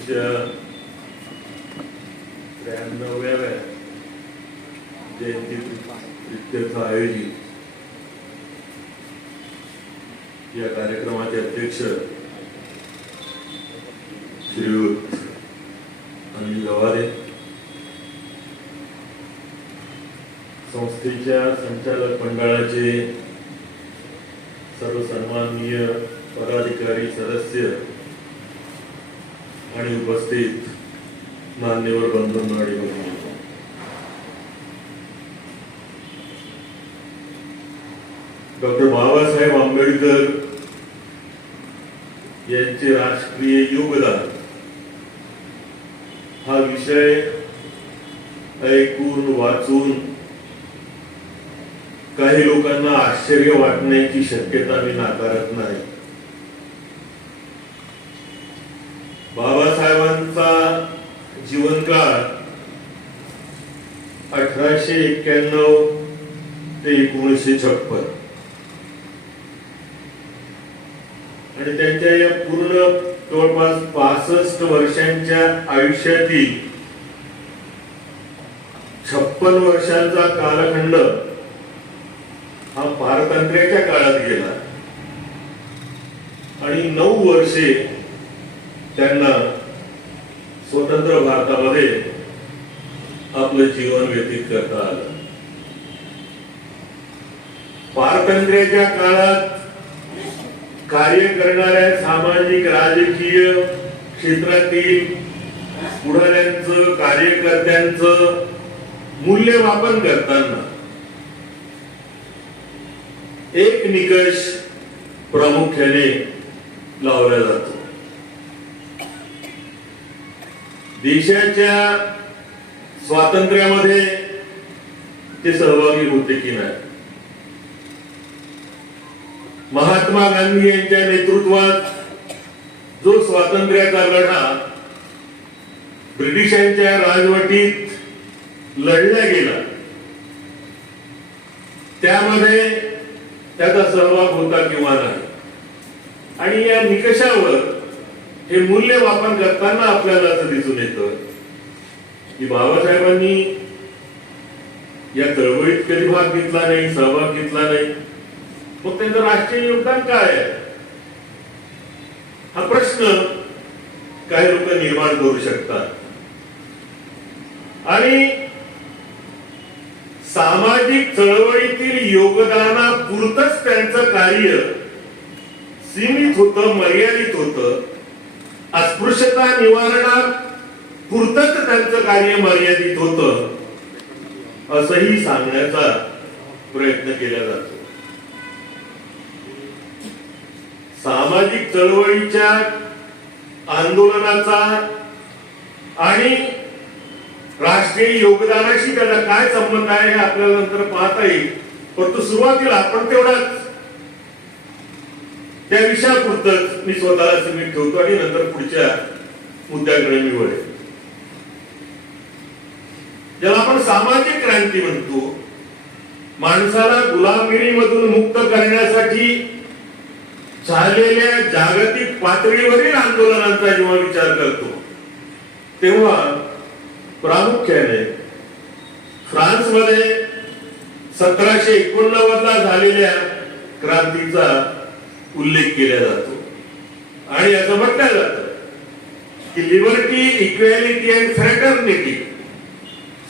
क्रांतीच्या 93व्या जयंतीप्रित्यर्थ आयोजित या कार्यक्रमाचे अध्यक्ष श्रीयुत अनिल गवारे, संस्थेच्या संचालक मंडळाचे सर्व सन्माननीय पदाधिकारी, सदस्य आणि उपस्थित मान्यवर बंधूंनो आणि भगिनींनो, डॉक्टर बाबासाहेब आंबेडकर यांचे राष्ट्रीय योगदान हा विषय ऐकून वाचून काही लोकांना आश्चर्य वाटण्याची शक्यता मी नाकारत नाही. बाबासाहेबांचा जीवनकाळ 1891 ते 1956 आणि त्यांच्या या पूर्ण जवळपास 65 वर्षांच्या आयुष्यातील 56 वर्षांचा कालखंड हा पारतंत्र्याच्या काळात गेला आणि 9 वर्षे त्यांना स्वतंत्र भारतामध्ये आपलं जीवन व्यतीत करता आलं. पारतंत्र्याच्या काळात कार्य करणाऱ्या सामाजिक राजकीय क्षेत्रातील पुढाऱ्यांचं, कार्यकर्त्यांचं मूल्यमापन करताना एक निकष प्रामुख्याने लावला जातो. देशाच्या स्वातंत्र्यामध्ये ते सहभागी होते की नाही. महात्मा गांधी यांच्या नेतृत्वात जो स्वातंत्र्याचा लढा ब्रिटिशांच्या राजवटीत लढला गेला त्यामध्ये त्याचा सहभाग होता किंवा नाही. आणि या निकषावर हे मूल्यमापन करताना आपल्याला असं दिसून येतं की बाबासाहेबांनी या चळवळीत कधी भाग घेतला नाही, सहभाग घेतला नाही. मग त्यांचं राष्ट्रीय योगदान काय आहे हा प्रश्न काही लोक निर्माण करू शकतात. आणि सामाजिक चळवळीतील योगदानापुरतच त्यांचं कार्य सीमित होतं, मर्यादित होतं. अस्पृश्यता निवारणापुरतच त्यांचं कार्य मर्यादित होतं असंही सांगण्याचा प्रयत्न केला जातो. सामाजिक चळवळीच्या आंदोलनाचा आणि राष्ट्रीय योगदानाशी त्याला काय संबंध आहे हे आपल्याला नंतर पाहता येईल. परंतु सुरुवातीला आपण तेवढाच त्या विषयापुरतच मी स्वतःला सीमित ठेवतो आणि नंतर पुढच्या मुद्द्याकडे मी वळेन. ज्याला आपण सामाजिक क्रांती म्हणतो, माणसाला गुलामगिरीमधून मुक्त करण्यासाठी झालेल्या जागतिक पातळीवरील आंदोलनांचा जेव्हा विचार करतो तेव्हा प्रामुख्याने फ्रान्समध्ये 1789 ला झालेल्या क्रांतीचा उल्लेख केला जातो. आणि असं म्हटलं जातं की लिबर्टी, इक्वॅलिटी अँड फ्रॅटर्निटी,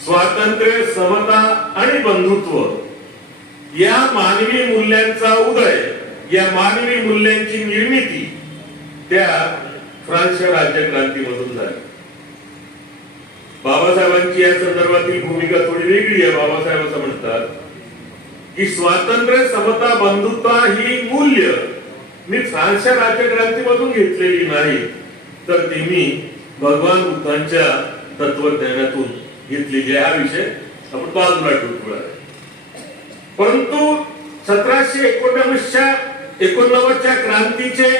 स्वातंत्र्य, समता आणि बंधुत्व या मानवी मूल्यांचा उदय, या मानवी मूल्यांची निर्मिती त्या फ्रान्सच्या राज्यक्रांतीमधून झाली. बाबासाहेबांची या संदर्भातील भूमिका थोडी वेगळी आहे. बाबासाहेब असं म्हणतात की स्वातंत्र्य, समता, बंधुत्व ही मूल्य मी फ्रान्सच्या राज्यक्रांतीमधून घेतलेली नाही, तर ती मी भगवान बुद्धांच्या तत्वज्ञानातून घेतलेली आहे. हा विषय आपण बाजूला ठेवतो. परंतु 1789च्या क्रांतीचे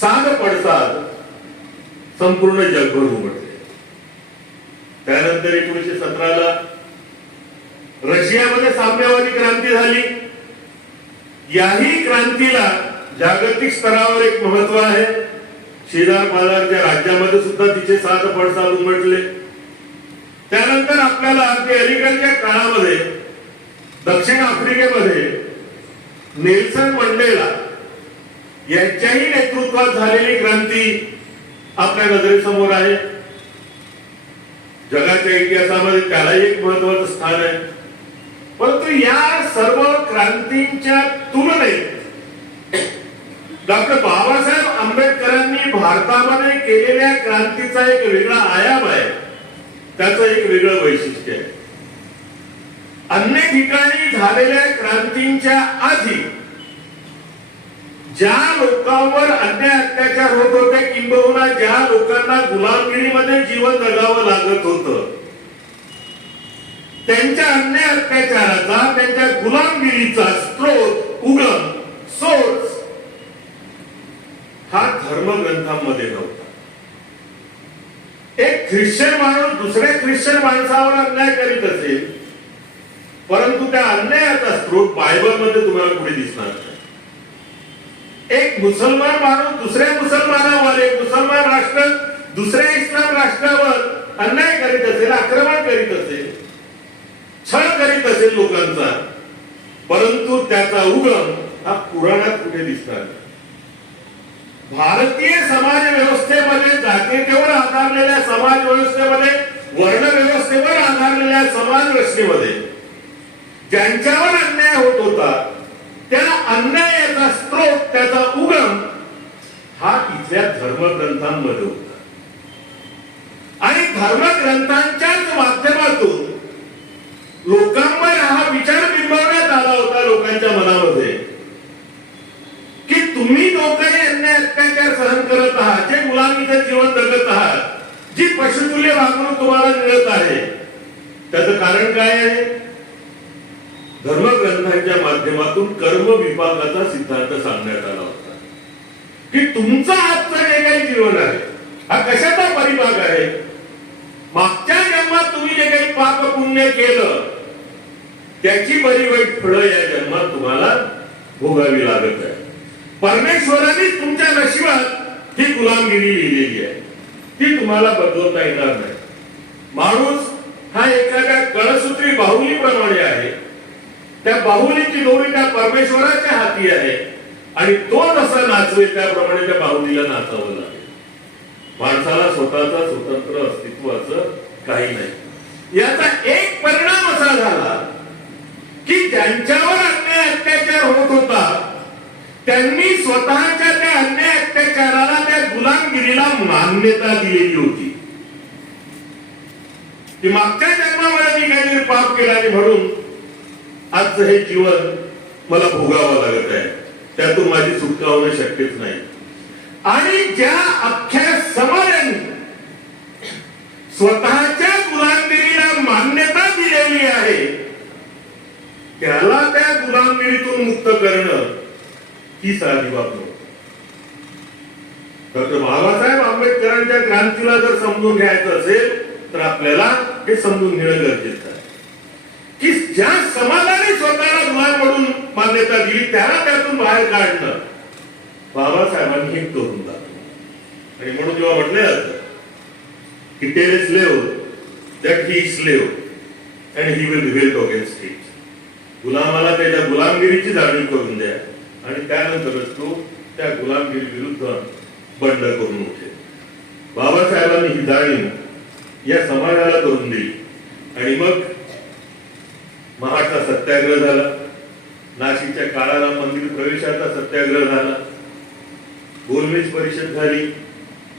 साध पडसाद संपूर्ण जगभर उमटले. त्यानंतर 1917 ला रशियामध्ये साम्यवादी क्रांती झाली. याही क्रांतीला जागतिक स्तरावर एक महत्व आहे. शेजार पाजारच्या राज्यामध्ये सुद्धा तिचे 7 पडसाद उमटले. त्यानंतर आपल्याला अगदी अलीकडच्या काळामध्ये दक्षिण आफ्रिकेमध्ये नेल्सन मंडेला यांच्याही नेतृत्वात झालेली क्रांती आपल्या नजरेसमोर आहे. जगाच्या इतिहासामध्ये त्यालाही एक महत्वाचं स्थान आहे. परंतु या सर्व क्रांतींच्या तुलनेत डॉक्टर बाबासाहेब आंबेडकरांनी भारतामध्ये केलेल्या क्रांतीचा एक वेगळा आयाम आहे, त्याचं एक वेगळं वैशिष्ट्य आहे. अन्य ठिकाणी झालेल्या क्रांतींच्या आधी ज्या लोकांवर अन्याय अत्याचार होत होते, किंबहुना ज्या लोकांना गुलामगिरीमध्ये जीवन जगावं लागत होतं, त्यांच्या अन्याय अत्याचाराचा, त्यांच्या गुलामगिरीचा स्रोत, उगम, सोर्स हा धर्मग्रंथांमध्ये नव्हता. एक ख्रिश्चन माणूस दुसऱ्या ख्रिश्चन माणसावर अन्याय करीत असेल, परंतु त्या अन्यायाचा स्रोत बायबलमध्ये तुम्हाला कुठे दिसणार नाही. एक मुसलमान माणूस दुसऱ्या मुसलमानावर, एक मुसलमान राष्ट्र दुसऱ्या इस्लाम राष्ट्रावर अन्याय करीत असेल, आक्रमण करीत असेल, छळ करीत असेल लोकांचा, परंतु त्याचा उगम हा पुराणात कुठे दिसणार नाही. भारतीय समाज व्यवस्थेमध्ये, जातीयतेवर आधारलेल्या समाज व्यवस्थेमध्ये, वर्ण व्यवस्थेवर आधारलेल्या समाज रचनेमध्ये ज्यांच्यावर अन्याय होत होता, त्या अन्यायाचा स्रोत, त्याचा उगम हा इथल्या धर्मग्रंथांमध्ये होता. आणि धर्मग्रंथांच्याच माध्यमातून लोकांवर हा विचार बिंबवण्यात आला होता लोकांच्या मनामध्ये की तुम्ही लोकांनी अन्याय अत्याचार सहन करत आहात, जे गुलामीचं जीवन जगत आहात, जी पशुतुल्य वागणूक तुम्हाला मिळत आहे, त्याचं कारण काय आहे? धर्मग्रंथांच्या माध्यमातून कर्म विपाकाचा सिद्धांत सांगण्यात आला होता की तुमचं आजचं जे काही जीवन आहे हा कशाचा परिभाग आहे? मागच्या जन्मात तुम्ही जे काही पाप पुण्य केलं त्याची बरी वाईट फळं या जन्मात तुम्हाला भोगावी लागत आहे. परमेश्वराने तुमच्या नशिबात ही गुलामगिरी लिहिलेली आहे, ती तुम्हाला बदलवता येणार नाही. माणूस हा एखाद्या कळसूत्री बाहुलीप्रमाणे आहे. त्या बाहुलीची दोरी त्या परमेश्वराच्या हाती आहे आणि तो जसा नाचवेल त्याप्रमाणे त्या बाहुलीला नाचावं लागेल. माणसाला स्वतःचा स्वतंत्र अस्तित्वाचं काही नाही. याचा एक परिणाम असा झाला की ज्यांच्यावर अन्याय अत्याचार होत होता त्यांनी स्वतःच्या त्या अन्याय अत्याचाराला, त्या गुलामगिरीला मान्यता दिलेली होती की मागच्या जन्मामध्ये मी काहीतरी पाप केला आणि म्हणून आजचं हे जीवन मला भोगावं लागत आहे, त्यातून माझी सुटका होणं शक्यच नाही. आणि ज्या अख्ख्या समाजाने स्वतःच्या गुलामगिरीला मान्यता दिलेली आहे त्याला त्या गुलामगिरीतून मुक्त करणं ही साधी बाब नव्हती. डॉक्टर बाबासाहेब आंबेडकरांच्या क्रांतीला जर समजून घ्यायचं असेल तर आपल्याला हे समजून घेणं गरजेचं आहे की ज्या समाजाने स्वतःला गुलाम म्हणून मान्यता दिली त्याला त्यातून बाहेर काढणं बाबासाहेबांनी हे करून दाखवलं. आणि म्हणून जेव्हा म्हटलं जातं की tell a slave that he is slave and he will revolt against it, गुलामाला त्याच्या गुलामगिरीची जाणीव करून द्या आणि त्यानंतरच तो त्या गुलामगिरी विरुद्ध बंड करून उठेल. बाबासाहेबांनी ही जाणीव या समाजाला करून दिली आणि मग महाडचा सत्याग्रह झाला, नाशिकच्या काळाला मंदिर प्रवेशाचा सत्याग्रह झाला, गोलमेज परिषद झाली.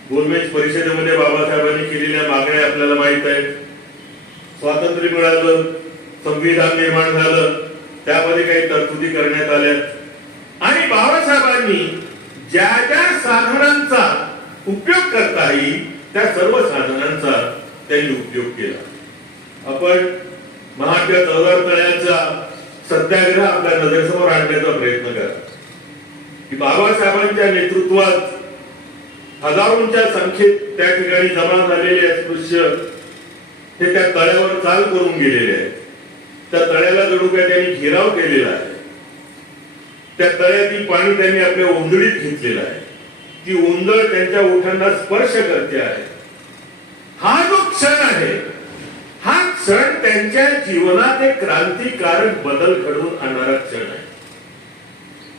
गोलमेज परिषदेमध्ये बाबासाहेबांनी केलेल्या मागण्या आपल्याला माहित आहेत. स्वातंत्र्य मिळालं, संविधान निर्माण झालं, त्यामध्ये काही तरतुदी करण्यात आल्या आणि बाबासाहेबांनी ज्या ज्या साधनांचा उपयोग करता येईल त्या सर्व साधनांचा त्यांनी उपयोग केला. आपण महाडच्या चौदार तळ्याचा सत्याग्रह आपल्या नजरेसमोर आणण्याचा प्रयत्न करा की बाबासाहेबांच्या नेतृत्वात हजारोंच्या संख्येत त्या ठिकाणी जमा झालेले अस्पृश्य हे त्या तळ्यावर चाल करून गेलेले आहेत. त्या तळ्याला जणू काय त्यांनी घेराव केलेला आहे. त्या तळ्यातील पाणी त्यांनी आपल्या ओंजळीत घेतलेलं आहे ती ओंजळ त्यांच्या ओठांना स्पर्श करते आहे. हा जो क्षण आहे, हा क्षण त्यांच्या जीवनात एक क्रांतिकारक बदल घडवून आणणारा क्षण आहे.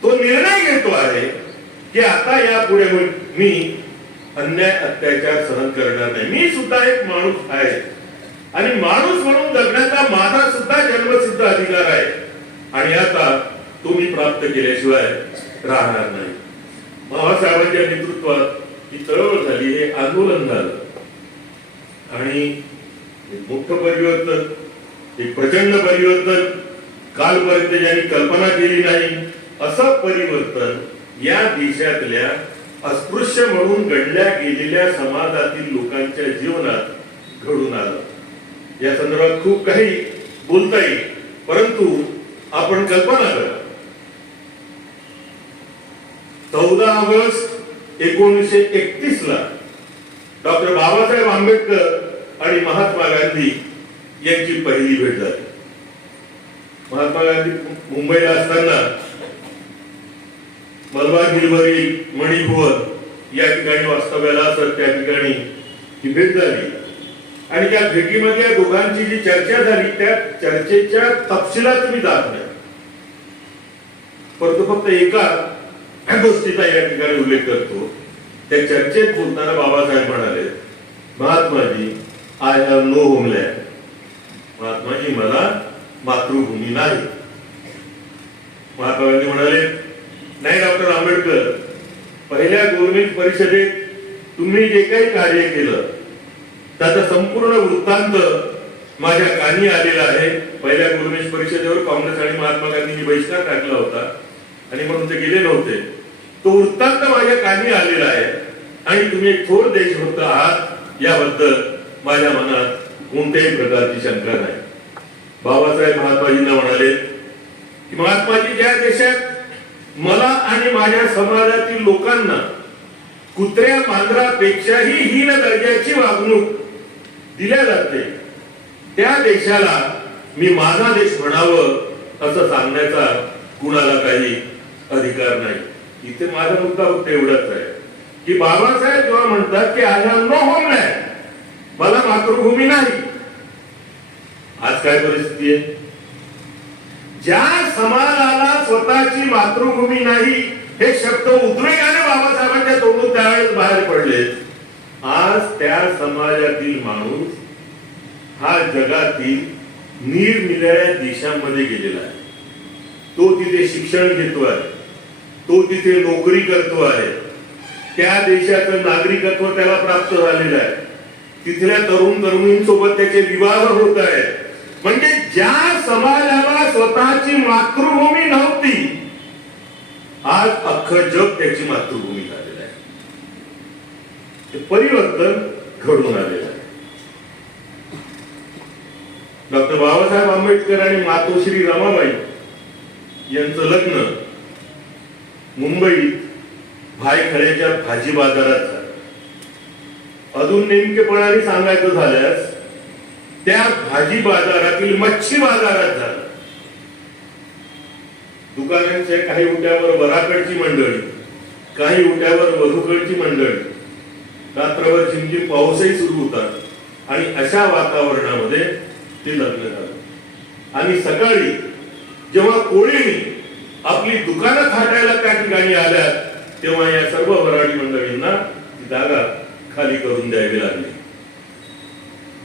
तो निर्णय घेतो आहे की आता यापुढे मी अन्याय अत्याचार सहन करणार नाही. मी सुद्धा एक माणूस आहे आणि माणूस म्हणून जगण्याचा माझा सुद्धा जन्मसिद्ध अधिकार आहे आणि आता तो मी प्राप्त केल्याशिवाय राहणार नाही. बाबासाहेबांच्या नेतृत्वात ही चळवळ झाली, हे आंदोलन झालं आणि एक मोठं परिवर्तन, एक प्रचंड परिवर्तन, कालपर्यंत ज्यांनी कल्पना केली नाही असं परिवर्तन या देशातल्या अस्पृश्य म्हणून गणल्या गेलेल्या समाजातील लोकांच्या जीवनात घडून आलं. या संदर्भात खूप काही बोलता येईल, परंतु आपण कल्पना करा, 14 ऑगस्ट 1931 ला डॉक्टर बाबासाहेब आंबेडकर आणि महात्मा गांधी यांची पहिली भेट झाली. महात्मा गांधी मुंबईला असताना मलबार हिलवरील मणिभुवन या ठिकाणी वास्तव्याला असत, त्या ठिकाणी ही भेट झाली आणि त्या भेटीमध्ये दोघांची जी चर्चा झाली त्या चर्चेच्या तपशिलात मी जात नाही, परंतु फक्त एका गोष्टीचा या ठिकाणी उल्लेख करतो. त्या चर्चेत बोलताना बाबासाहेब म्हणाले, महात्माजी, आय हॅव नो होमलँड. महात्माजी, मला मातृभूमी नाही. महात्मा गांधी म्हणाले, नाही डॉक्टर आंबेडकर, पहिल्या गोलमेज परिषदेत तुम्ही जे काही कार्य केलं त्याचा संपूर्ण वृत्तांत माझ्या कानी आलेला आहे. पहिल्या गोलमेज परिषदेवर काँग्रेस आणि महात्मा गांधींनी बहिष्कार टाकला होता आणि म्हणून ते गेले नव्हते. तो वृत्तांत माझ्या कानी आलेला आहे आणि तुम्ही एक थोर देशभक्त आहात याबद्दल माझ्या मनात कोणत्याही प्रकारची शंका नाही. बाबासाहेब महात्माजींना म्हणाले की महात्माजी, ज्या देशात मला आणि माझ्या समाजातील लोकांना कुत्र्या मांजरापेक्षाही हीन दर्जाची वागणूक दिल्या जाते, त्या देशाला मी माझा देश म्हणावं असं सांगण्याचा कुणाला काही अधिकार नाही. इथे माझा मुद्दा फक्त एवढाच आहे की बाबासाहेब जेव्हा म्हणतात की आय हॅव नो होमलँड, मला मातृभूमी नाही, आज काय परिस्थिती आहे? ज्या समाजाला स्वतःची मातृभूमी नाही हे शब्द उद्वेगाने बाबासाहेबांच्या तोंडून त्यावेळेस बाहेर पडले, आज त्या समाजातील माणूस हा जगातील निरनिराळ्या देशांमध्ये गेलेला आहे. तो तिथे शिक्षण घेतो आहे, तो तिथे नोकरी करतो आहे, त्या देशाचं नागरिकत्व त्याला प्राप्त झालेलं आहे, तिथल्या तरुण तरुणींसोबत त्याचे विवाह होत आहेत. म्हणजे ज्या समाजाला स्वतःची मातृभूमी नव्हती, आज अख्खं जग त्याची मातृभूमी झालेलं आहे. ते परिवर्तन घडून आलेलं आहे. डॉक्टर बाबासाहेब आंबेडकर आणि मातोश्री रमाबाई यांचं लग्न मुंबईत भायखळ्याच्या भाजी बाजारात झालं. अजून नेमकेपणाने सांगायचं झाल्यास त्या भाजी बाजारातील मच्छी बाजारात झालं. दुकानांच्या काही उट्यावर वराकडची मंडळी, काही उट्यावर वधूकडची मंडळी, रात्रभर झिमझिम पाऊसही सुरू होता आणि अशा वातावरणामध्ये ते लग्न झालं. आणि सकाळी जेव्हा कोळीने आपली दुकानं थाटायला त्या ठिकाणी आल्या, तेव्हा या सर्व वराडी मंडळींना ती जागा खाली करून द्यावी लागली.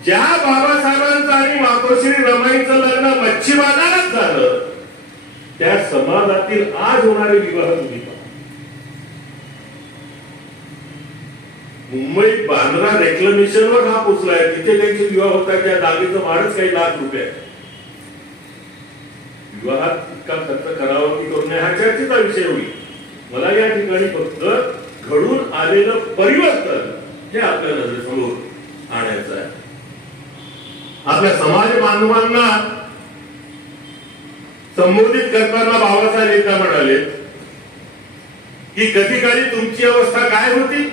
ज्या बाबासाहेबांचं आणि मातोश्री रमाईचं लग्न मच्छी बाजारात झालं, त्या समाजातील आज होणारे विवाह तुम्ही पहा. मुंबईत बांद्रा रेक्लेमेशनवर हा पोचलाय, तिथे त्यांचे विवाह होतात, त्या जागेचं भाडंच काही लाख रुपये आहे. विवाहात इतका खर्च करावा की करू नये हा चर्चेचा विषय होईल. मला या ठिकाणी फक्त घडून आलेलं परिवर्तन हे आपल्या नजरेसमोर आणायचं आहे. आपल्या समाज बांधवांना संबोधित करताना बाबासाहेब एकदा म्हणाले की कधी काळी तुमची अवस्था काय होती?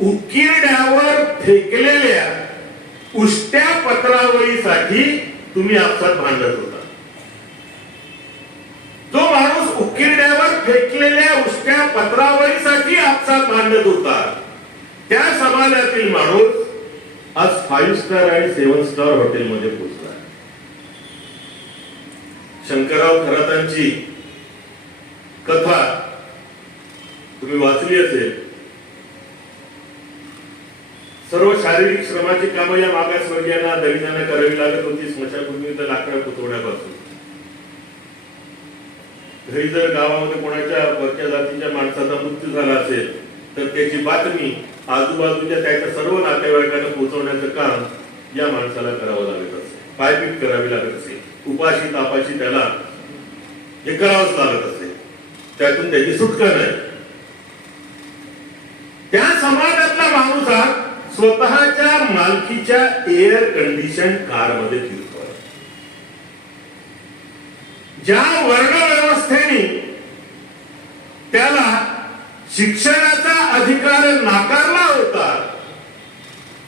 उकिरड्यावर फेकलेल्या उष्ट्या पत्रावळीसाठी तुम्ही आपसात भांडत होता. जो माणूस जलकिरड्यावर फेकलेल्या उष्ट्या पत्रावळीसाठी आपसात भांडत होता, त्या समाजातील माणूस आज 5 स्टार आणि 7 स्टार हॉटेलमध्ये पोहोचला. शंकरराव खरातांची कथा तुम्ही वाचली असेल. सर्व शारीरिक श्रमाची कामं या मागासवर्गीयांना दलितांना करावी लागत होती, स्मशानभूमी तर लाकडं पुतवण्यापासून. घरी जर गावामध्ये कोणाच्या वरच्या जातीच्या माणसाचा मृत्यू झाला असेल तर त्याची बातमी आजूबाजूच्या त्याच्या सर्व नातेवाईकांना पोहोचवण्याचं काम या माणसाला करावं लागत असे, पायपीट करावी लागत असे, उपाशी तापाशी त्याला हे करावंच लागत असे. त्यातून त्याची सुटका नाही. त्या समाजातला माणूस हा स्वतःच्या मालकीच्या एअर कंडिशन कार मध्ये फिरतोय. ज्या वर्ण व्यवस्थेने त्याला शिक्षणाचा अधिकार नाकारला होता,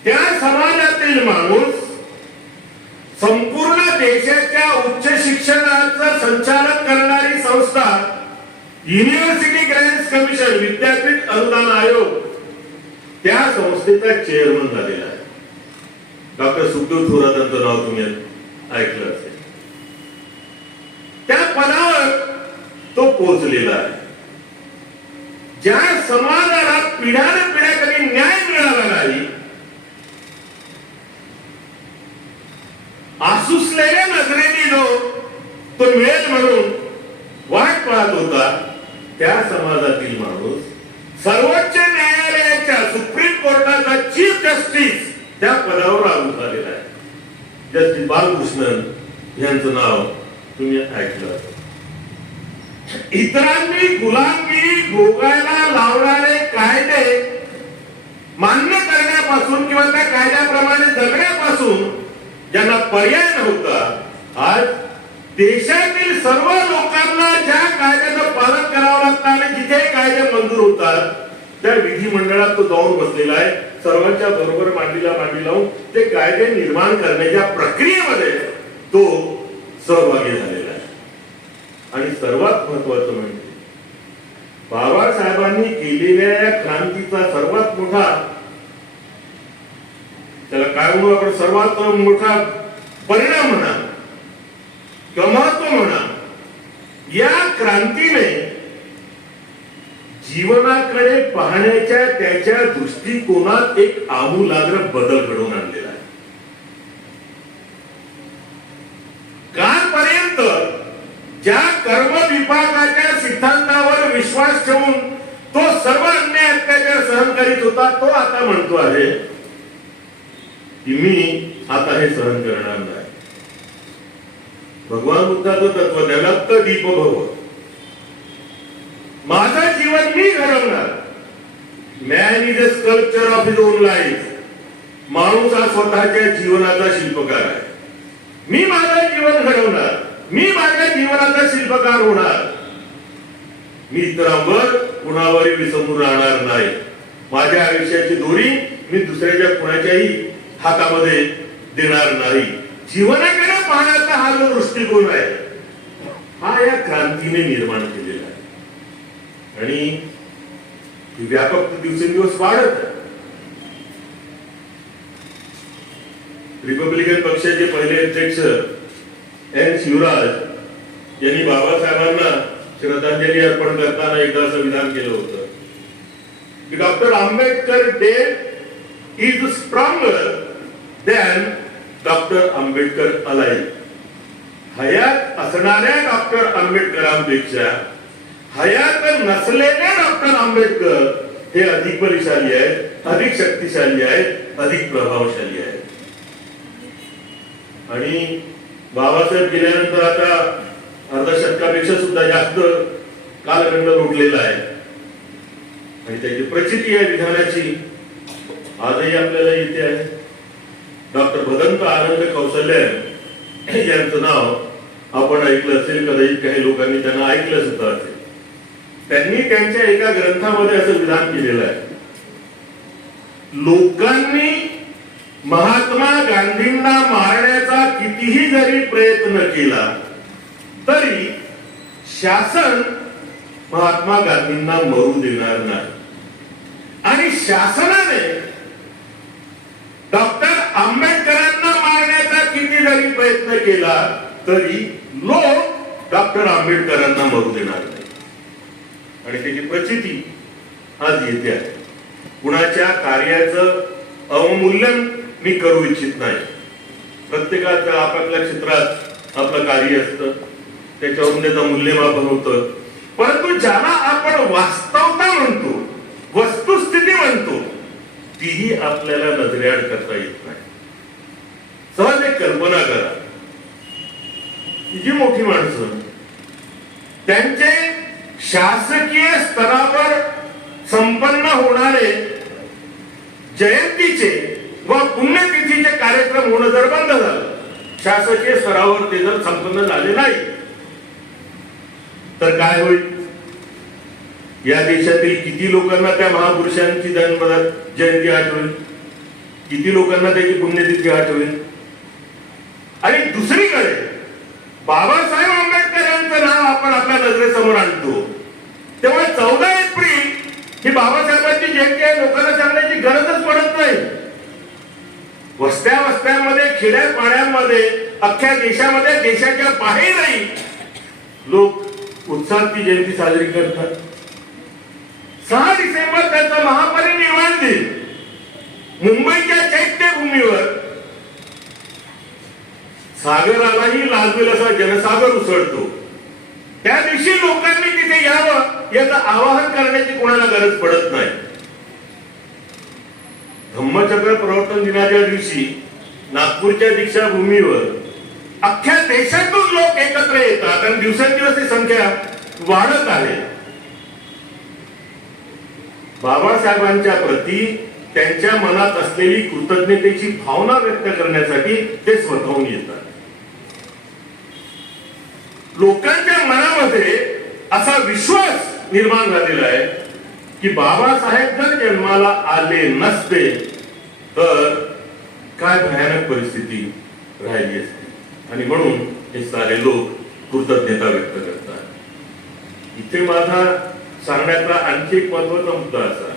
त्या समाजातील माणूस संपूर्ण देशाच्या उच्च शिक्षणाचं संचालन करणारी संस्था युनिव्हर्सिटी ग्रँट्स कमिशन, विद्यापीठ अनुदान आयोग, त्या संस्थेचा चेअरमन झालेला आहे. डॉक्टर सुखदेव थोरातांचं नाव तुम्ही ऐकलं असेल. त्या पदावर तो पोहोचलेला आहे. ज्या समाजाला पिढ्यानपिढ्या कधी न्याय मिळाला नाही, आसुसलेल्या नजरेने तो मिळेल म्हणून वाट पाहत होता, त्या समाजातील माणूस सर्वोच्च न्यायालयाच्या सुप्रीम कोर्टाचा चीफ जस्टिस त्या पदावर लागू झालेला आहे. जस्टिस बालकृष्णन यांचं नाव तुम्ही ऐकलं. इतरांनी गुलामगिरी भोगायला लावणारे कायदे मान्य करण्यापासून किंवा त्या कायद्याप्रमाणे जगण्यापासून ज्यांना पर्याय नव्हता, आज देशातील सर्व लोकांना ज्या कायद्याचं पालन करावं लागतं आणि जिथे कायदे मंजूर होतात त्या विधिमंडळात तो जाऊन बसलेला आहे. सर्वांच्या बरोबर मांडीला मांडी लावून ते कायदे निर्माण करण्याच्या प्रक्रियेमध्ये तो सहभागी झालेला आहे. आणि सर्वात महत्वाचं म्हणजे बाबासाहेबांनी केलेल्या या क्रांतीचा सर्वात मोठा, त्याला काय म्हणू आपण, सर्वात मोठा परिणाम म्हणा किंवा महत्व म्हणा, या क्रांतीने जीवनाकडे पाहण्याच्या त्याच्या दृष्टिकोनात एक आमूलाग्र बदल घडवून आणलेला आहे. कालपर्यंत ज्या कर्म विपाकाच्या सिद्धांतावर विश्वास ठेवून तो सर्व अन्याय अत्याचार सहन करीत होता, तो आता म्हणतो आहे की मी आता हे सहन करणार नाही. भगवान बुद्धाचं तत्व जगत दीप भव, माझं जीवन मी घडवणार. Man is a sculpture of his on life. माणूस हा स्वतःच्या जीवनाचा शिल्पकार आहे. मी माझं जीवन घडवणार, मी माझ्या जीवनाचा शिल्पकार होणार. मी इतरांवर कुणावरही विसंबून राहणार नाही. माझ्या आयुष्याची दोरी मी दुसऱ्याच्या कुणाच्याही हातामध्ये देणार नाही. जीवनाकडे पाहण्याचा हा जो दृष्टिकोन आहे, हा या क्रांतीने निर्माण केलेला आहे. आणि व्यापक दिवसेंदिवस वाढत आहे. रिपब्लिकन पक्षाचे पहिले अध्यक्ष एन शिवराज यांनी बाबासाहेबांना श्रद्धांजली अर्पण करताना एकदा असं विधान केलं होतं की doctor Ambedkar dead is stronger than doctor Ambedkar alive. हयात असणाऱ्या डॉक्टर आंबेडकरांपेक्षा हयात नसलेल्या डॉक्टर आंबेडकर हे अधिक बलशाली आहेत, अधिक शक्तिशाली आहेत, अधिक प्रभावशाली आहेत. आणि बाबासाहेब गेल्यानंतर आता अर्धा शतकापेक्षा सुद्धा जास्त कालखंड लोटलेला आहे आणि त्याची प्रचिती या विधानाची आजही आपल्याला येते आहे. डॉक्टर भदंत आनंद कौशल्य यांचं नाव आपण ऐकलं असेल, कदाचित काही लोकांनी त्यांना ऐकलं सुद्धा असेल. त्यांनी त्यांच्या एका ग्रंथामध्ये असं विधान केलेलं आहे, लोकांनी महात्मा गांधींना मारण्याचा कितीही जरी प्रयत्न केला तरी शासन महात्मा गांधींना मरू देणार नाही. आणि शासनाने डॉक्टर आंबेडकरांना मारण्याचा किती जरी प्रयत्न केला तरी लोक डॉक्टर आंबेडकरांना मरू देणार नाही. आणि त्याची प्रचिती आज येते आहे. कुणाच्या कार्याचं अवमूल्यन मी करू इच्छित नाही. प्रत्येकाच्या आपापल्या क्षेत्रात आपलं कार्य असतं, त्याच्यावरून त्याचं मूल्यमापन होतं. परंतु ज्याला आपण वास्तवता म्हणतो, वस्तुस्थिती म्हणतो, तीही आपल्याला नजरेआड करता येत नाही. सहज एक कल्पना करा, जी मोठी माणसं त्यांचे शासकीय स्तरावर संपन्न होणारे जयंतीचे व पुण्यतिथीचे कार्यक्रम होणं जर बंद झालं, शासकीय स्तरावर ते जर संपन्न झाले नाही, तर काय होईल? या देशातील किती लोकांना त्या महापुरुषांची जयंती आठवेल, किती लोकांना त्याची पुण्यतिथी आठवेल? आणि दुसरीकडे बाबासाहेब आंबेडकर यांचं नाव आपण आपल्या नजरेसमोर आणतो, तेव्हा 14 एप्रिल ही बाबासाहेबांची जयंती आहे लोकांना सांगण्याची गरजच पडत नाही. वस्त्या वस्त्यांमध्ये, खेड्यापाड्यांमध्ये, अख्ख्या देशामध्ये, देशाच्या बाहेरही लोक उत्साहात ती जयंती साजरी करतात. 6 डिसेंबर त्याचा महापरिनिर्वाण दिन मुंबईच्या चैत्यभूमीवर सागरालाही लाजवेल असा जनसागर उसळतो. त्या दिवशी लोकांनी तिथे यावं याचं आवाहन करण्याची कोणाला गरज पडत नाही. धम्मचक्र प्रवर्तन दिनाच्या दिवशी नागपूरच्या दीक्षाभूमीवर अख्ख्या देशातून लोक एकत्र येतात आणि दिवसेंदिवस ही संख्या वाढत आहे. बाबासाहेबांच्या प्रती त्यांच्या मनात असलेली कृतज्ञतेची भावना व्यक्त करण्यासाठी ते स्वतःहून येतात. लोकांच्या मनामध्ये असा विश्वास निर्माण झालेला आहे की बाबासाहेब जर जन्माला आले नसते तर काय भयानक परिस्थिती राहिली असती. आणि म्हणून हे सारे लोक कृतज्ञता व्यक्त करतात. इथे माझा सांगण्याचा आणखी एक महत्वाचा मुद्दा असा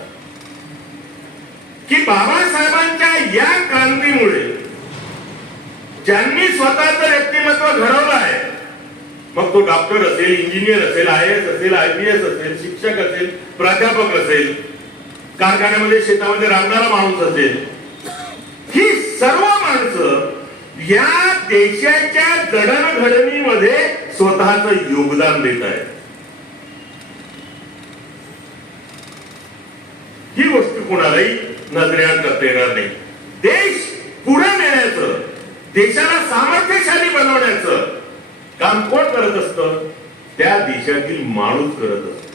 की बाबासाहेबांच्या या क्रांतीमुळे ज्यांनी स्वतःचं व्यक्तिमत्व घडवलं आहे, मग तो डॉक्टर असेल, इंजिनियर असेल, IAS असेल, IPS असेल, शिक्षक असेल, प्राध्यापक असेल, कारखान्यामध्ये शेतामध्ये राबणारा माणूस असेल, ही सर्व माणसं या देशाच्या जडणघडणीमध्ये स्वतःचं योगदान देत आहेत. ही गोष्ट कोणालाही नजरेआड करता येणार नाही. देश पुढे नेण्याचं, देशाला सामर्थ्यशाली बनवण्याचं काम कोण करत असतं? त्या देशातील माणूस करत असतो.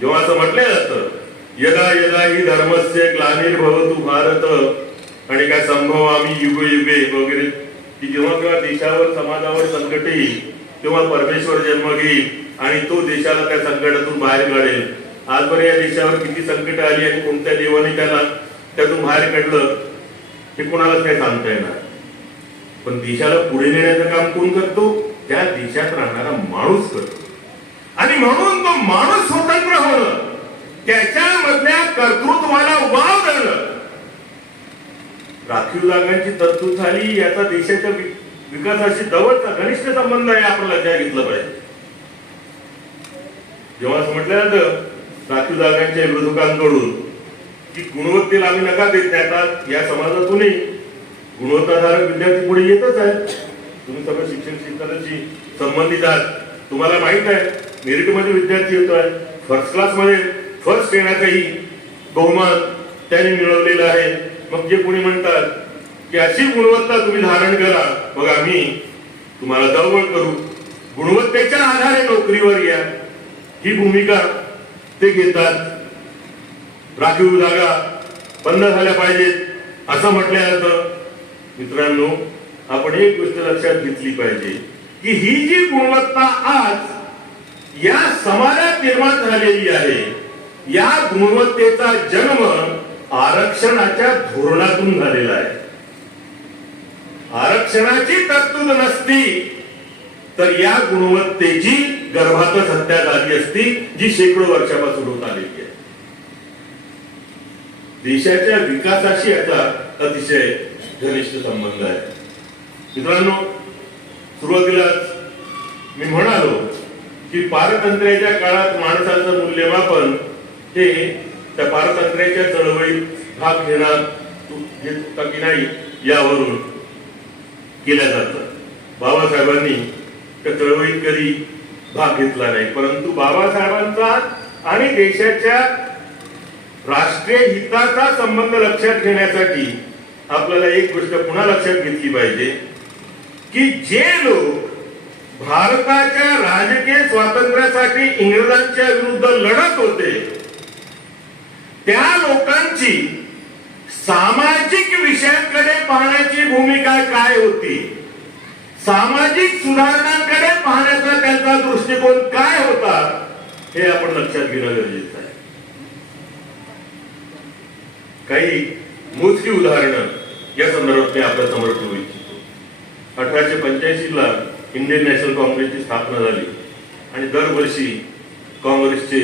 जेव्हा असं म्हटलं जातं यदा यदा ही धर्मस्य ग्लानिर्भवतु भारत आणि काय संभवामी युगे युगे वगैरे, की जेव्हा जेव्हा देशावर समाजावर संकट येईल तेव्हा परमेश्वर जन्म घेईल आणि तो देशाला त्या संकटातून बाहेर काढेल. आजवर या देशावर किती संकट आली आणि कोणत्या देवाने त्याला त्यातून बाहेर काढलं हे कोणालाच काही सांगता येणार. पण देशाला पुढे नेण्याचं काम कोण करतो? त्या देशात राहणारा माणूस करतो. आणि म्हणून तो माणूस स्वतंत्र होणं, त्याच्यामधल्या कर्तृत्वाला वाव देणं, राखीव जागांची तरतूद झाली याचा देशाच्या विकासाशी जवळचा घनिष्ठ संबंध आहे, आपण लक्षात घेतलं पाहिजे. जेव्हा असं म्हटलं जातं राखीव जागांच्या विरोधकांकडून की गुणवत्तेला आम्ही नकार देत नाही, आता या समाजातूनही गुणवत्ताधारक विद्यार्थी पुढे येतच आहे. तुम्ही सगळं शिक्षण क्षेत्राशी संबंधित आहात, तुम्हाला माहित आहे मेरिट मध्ये विद्यार्थी येतोय, फर्स्ट क्लास मध्ये फर्स्ट येण्याचाही बहुमान त्यांनी मिळवलेला आहे. मग जे कोणी म्हणतात की अशी गुणवत्ता तुम्ही धारण करा मग आम्ही तुम्हाला जवळ करू, गुणवत्तेच्या आधारे नोकरीवर या, ही भूमिका ते घेतात. राखीव जागा बंद झाल्या पाहिजेत असं म्हटलं जातं. मित्रांनो, आपण एक गोष्ट लक्षात घेतली पाहिजे की ही जी गुणवत्ता आज या समाजात निर्माण झालेली आहे, या गुणवत्तेचा जन्म आरक्षणाच्या धोरणातून झालेला आहे. आरक्षणाची तरतूद नसती तर या गुणवत्तेची गर्भातच हत्या झाली असती, जी शेकडो वर्षापासून होत आलेली आहे. देशाच्या विकासाशी याचा अतिशय घनिष्ठ संबंध आहे. मित्रांनो, सुरुवातीलाच मी म्हणालो की पारतंत्र्याच्या काळात माणसाचं मूल्यमापन हे त्या पारतंत्र्याच्या चळवळीत भाग घेणार की नाही यावरून केलं जातं. बाबासाहेबांनी त्या चळवळीत कधी भाग घेतला नाही, परंतु बाबासाहेबांचा आणि देशाच्या राष्ट्रीय हिताचा संबंध लक्षात घेण्यासाठी आपल्याला एक गोष्ट पुन्हा लक्षात घेतली पाहिजे की जे लोक भारताच्या राजकीय स्वातंत्र्यासाठी इंग्रजांच्या विरुद्ध लढत होते, त्या लोकांची सामाजिक विषयांकडे पाहण्याची भूमिका काय होती, सामाजिक सुधारणांकडे पाहण्याचा त्यांचा दृष्टिकोन काय होता, हे आपण लक्षात घेणं गरजेचं आहे. काही मोजकी उदाहरणं या संदर्भात मी आपल्या समोर ठेवू इच्छितो. 1885 ला इंडियन नॅशनल काँग्रेसची स्थापना झाली आणि दरवर्षी काँग्रेसचे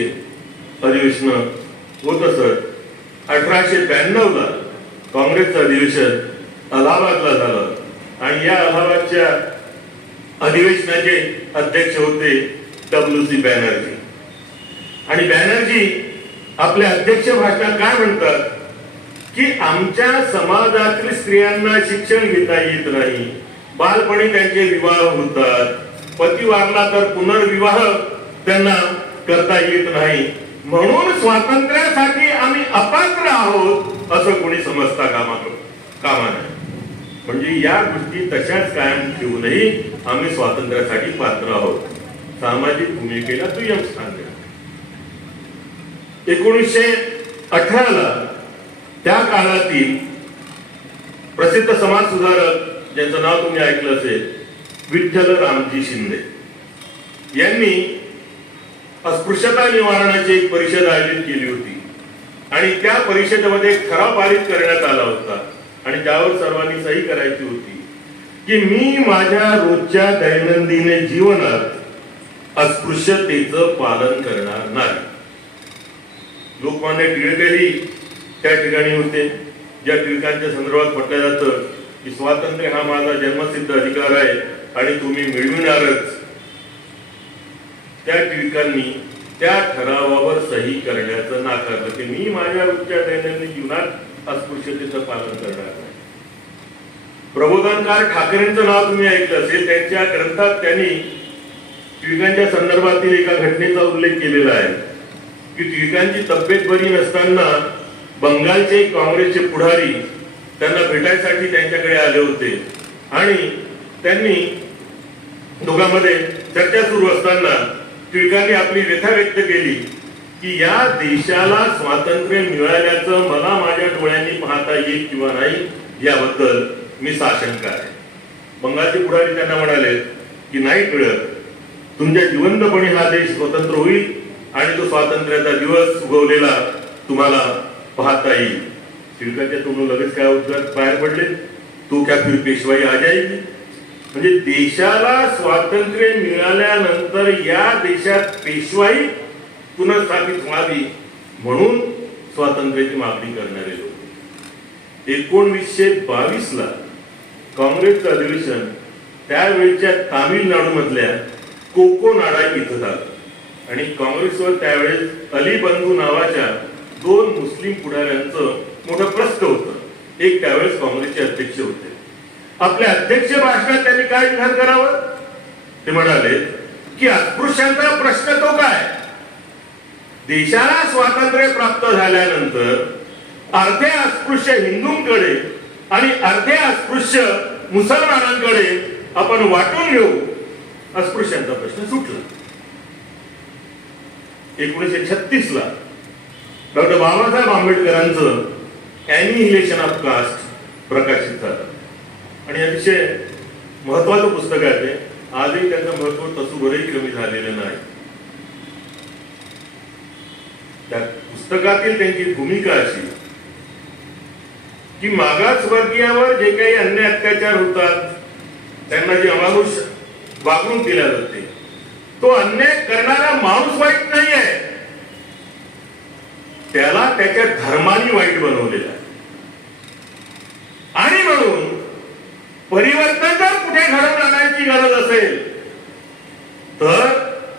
अधिवेशन होत असत. 1892 ला काँग्रेसचं अधिवेशन अलाहाबादला झालं आणि या अलाहाबादच्या अधिवेशनाचे अध्यक्ष होते W.C. बॅनर्जी. आणि बॅनर्जी आपल्या अध्यक्ष भाषणात काय म्हणतात की आमच्या समाजातील स्त्रियांना शिक्षण घेता येत नाही, बालपणी त्यांचे विवाह होतात, पती वारला तर पुनर्विवाह त्यांना करता येत नाही, म्हणून स्वातंत्र्यासाठी आम्ही अपात्र आहोत असं कोणी समजता कामा नये. म्हणजे या गोष्टी तशाच कायम ठेवूनही आम्ही स्वातंत्र्यासाठी पात्र आहोत. सामाजिक भूमिकेला दुय्यम स्थान द्या. 1918 ला त्या काळातील प्रसिद्ध समाज सुधारक ज्यांचं नाव तुम्ही ऐकलं असेल, विठ्ठल रामजी शिंदे यांनी अस्पृश्यता निवारणाची एक परिषद आयोजित केली होती आणि त्या परिषदेमध्ये एक ठराव पारित करण्यात आला होता आणि त्यावर सर्वांनी सही करायची होती की मी माझ्या रोजच्या दैनंदिन जीवनात अस्पृश्यतेचं पालन करणार नाही. लोकमान्य टिळकही त्या ठिकाणी होते, ज्या टिळकांच्या संदर्भात म्हटलं जातं की स्वातंत्र्य हा माझा जन्मसिद्ध अधिकार आहे आणि तुम्ही मिळविणारच. त्या टिळकांनी त्या ठरावावर सही करण्याचं नाकारलं की मी माझ्या रोजच्या दैनंदिन जीवनात अस्पृश्यतेचं पालन करणार नाही. प्रबोधनकार ठाकरेंचं नाव तुम्ही ऐकलं असेल. त्यांच्या ग्रंथात त्यांनी टिळकांच्या संदर्भातील एका घटनेचा उल्लेख केलेला आहे की टिळकांची तब्येत बरी नसताना बंगालचे काँग्रेसचे पुढारी त्यांना भेटायसाठी त्यांच्याकडे आले होते आणि त्यांनी दोघांमध्ये चर्चा सुरू असताना टिळकांनी आपली व्यथा व्यक्त केली की या देशाला स्वातंत्र्य मिळाल्याचं मला माझ्या डोळ्यांनी पाहता येईल किंवा नाही याबद्दल मी साशंक आहे. बंगालचे पुढारी त्यांना म्हणाले की नाही टिळक, तुमच्या जिवंतपणी हा देश स्वतंत्र होईल आणि तो स्वातंत्र्याचा दिवस उगवलेला तुम्हाला पाहता येईल. टिळकाच्या तोंडून लगेच काय उद्गार बाहेर पडले, तो क्या फिर पेशवाई आ जाएगी. म्हणजे देशाला स्वातंत्र्य मिळाल्यानंतर या देशात पेशवाई पुनर्स्थापित व्हावी म्हणून स्वातंत्र्याची मागणी करणारे लोक. 1922 ला काँग्रेसचं अधिवेशन त्यावेळेच्या तामिळनाडू मधल्या कोकोनाडा इथं झालं आणि काँग्रेसवर त्यावेळेस अली बंधू नावाच्या 2 मुस्लिम पुढाऱ्यांचं मोठं प्रश्न होतं. एक त्यावेळेस काँग्रेसचे अध्यक्ष होते. आपल्या अध्यक्ष भाषणात त्यांनी काय विधान करावं ते म्हणाले की अस्पृश्यांचा प्रश्न तो काय, देशाला स्वातंत्र्य प्राप्त झाल्यानंतर अर्धे अस्पृश्य हिंदूंकडे आणि अर्धे अस्पृश्य मुसलमानांकडे आपण वाटून घेऊ, अस्पृश्यांचा प्रश्न सुटला. 1936 ला डॉक्टर बाबासाहेब आंबेडकरांचं ॲनिहिलेशन ऑफ कास्ट प्रकाशित झालं आणि अतिशय महत्वाचं पुस्तक आहे ते. आजही त्याचं महत्व तसूभरही कमी झालेलं नाही. त्या पुस्तकातील त्यांची भूमिका अशी की मागासवर्गीयावर जे काही अन्याय अत्याचार होतात, त्यांना जे अमानुष वागणूक दिल्या जाते, तो अन्याय करणारा माणूस वाईट नाहीये, त्याला त्याच्या धर्माने वाईट बनवलेला आहे. आणि म्हणून परिवर्तन जर कुठे घडवून आणायची गरज असेल तर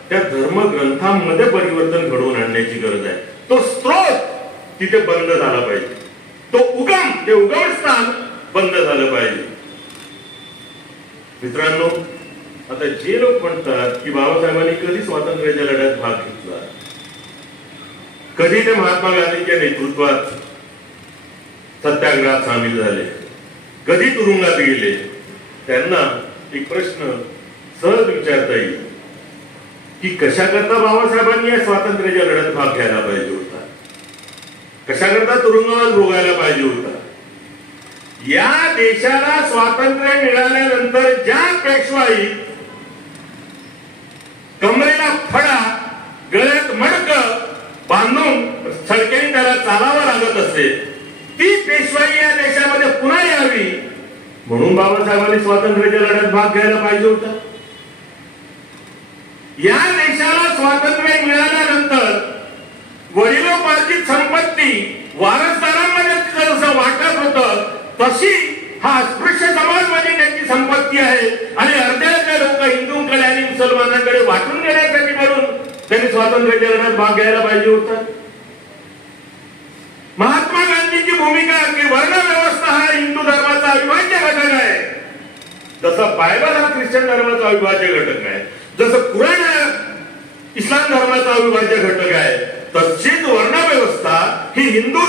त्या धर्मग्रंथांमध्ये परिवर्तन घडवून आणण्याची गरज आहे. तो स्रोत तिथे बंद झाला पाहिजे, तो उगम, ते उगमस्थान बंद झालं पाहिजे. मित्रांनो, आता जे लोक म्हणतात की बाबासाहेबांनी कधी स्वातंत्र्याच्या लढ्यात भाग घेतला, कधी ते महात्मा गांधींच्या नेतृत्वात सत्याग्रहात सामील झाले, कधी तुरुंगात गेले, त्यांना एक प्रश्न सहज विचारता येईल की कशाकरता बाबासाहेबांनी या स्वातंत्र्याच्या लढ्यात भाग घ्यायला पाहिजे होता, कशाकरता तुरुंगवास भोगायला पाहिजे होता. या देशाला स्वातंत्र्य मिळाल्यानंतर ज्या पेशवाई कमरेला फडा, गळ्यात मडक बांधून सडकेने त्याला चालावं लागत असे, ती पेशवाई या देशामध्ये पुन्हा यावी म्हणून बाबासाहेबांनी स्वातंत्र्याच्या लढ्यात भाग घ्यायला पाहिजे होता. या देशाला स्वातंत्र्य मिळाल्यानंतर वडिलोपार्जित संपत्ती वारसदारांमध्ये जसं वाटत होतं तशी हा अस्पृश्य समाज म्हणजे त्याची संपत्ती आहे आणि अर्ध्याचे लोक हिंदूंकडे आणि मुसलमानांकडे वाटून घेण्यासाठी म्हणून त्यांनी स्वातंत्र्याच्या लढ्यात भाग घ्यायला पाहिजे होता. महात्मा गांधींची भूमिका की वर्ण व्यवस्था हा हिंदू धर्माचा अविभाज्य घटक आहे, तसं बायबल हा ख्रिश्चन धर्माचा अविभाज्य घटक आहे, जसं कुराण इस्लाम धर्माचा अविभाज्य घटक आहे, तशीच वर्ण व्यवस्था ही हिंदू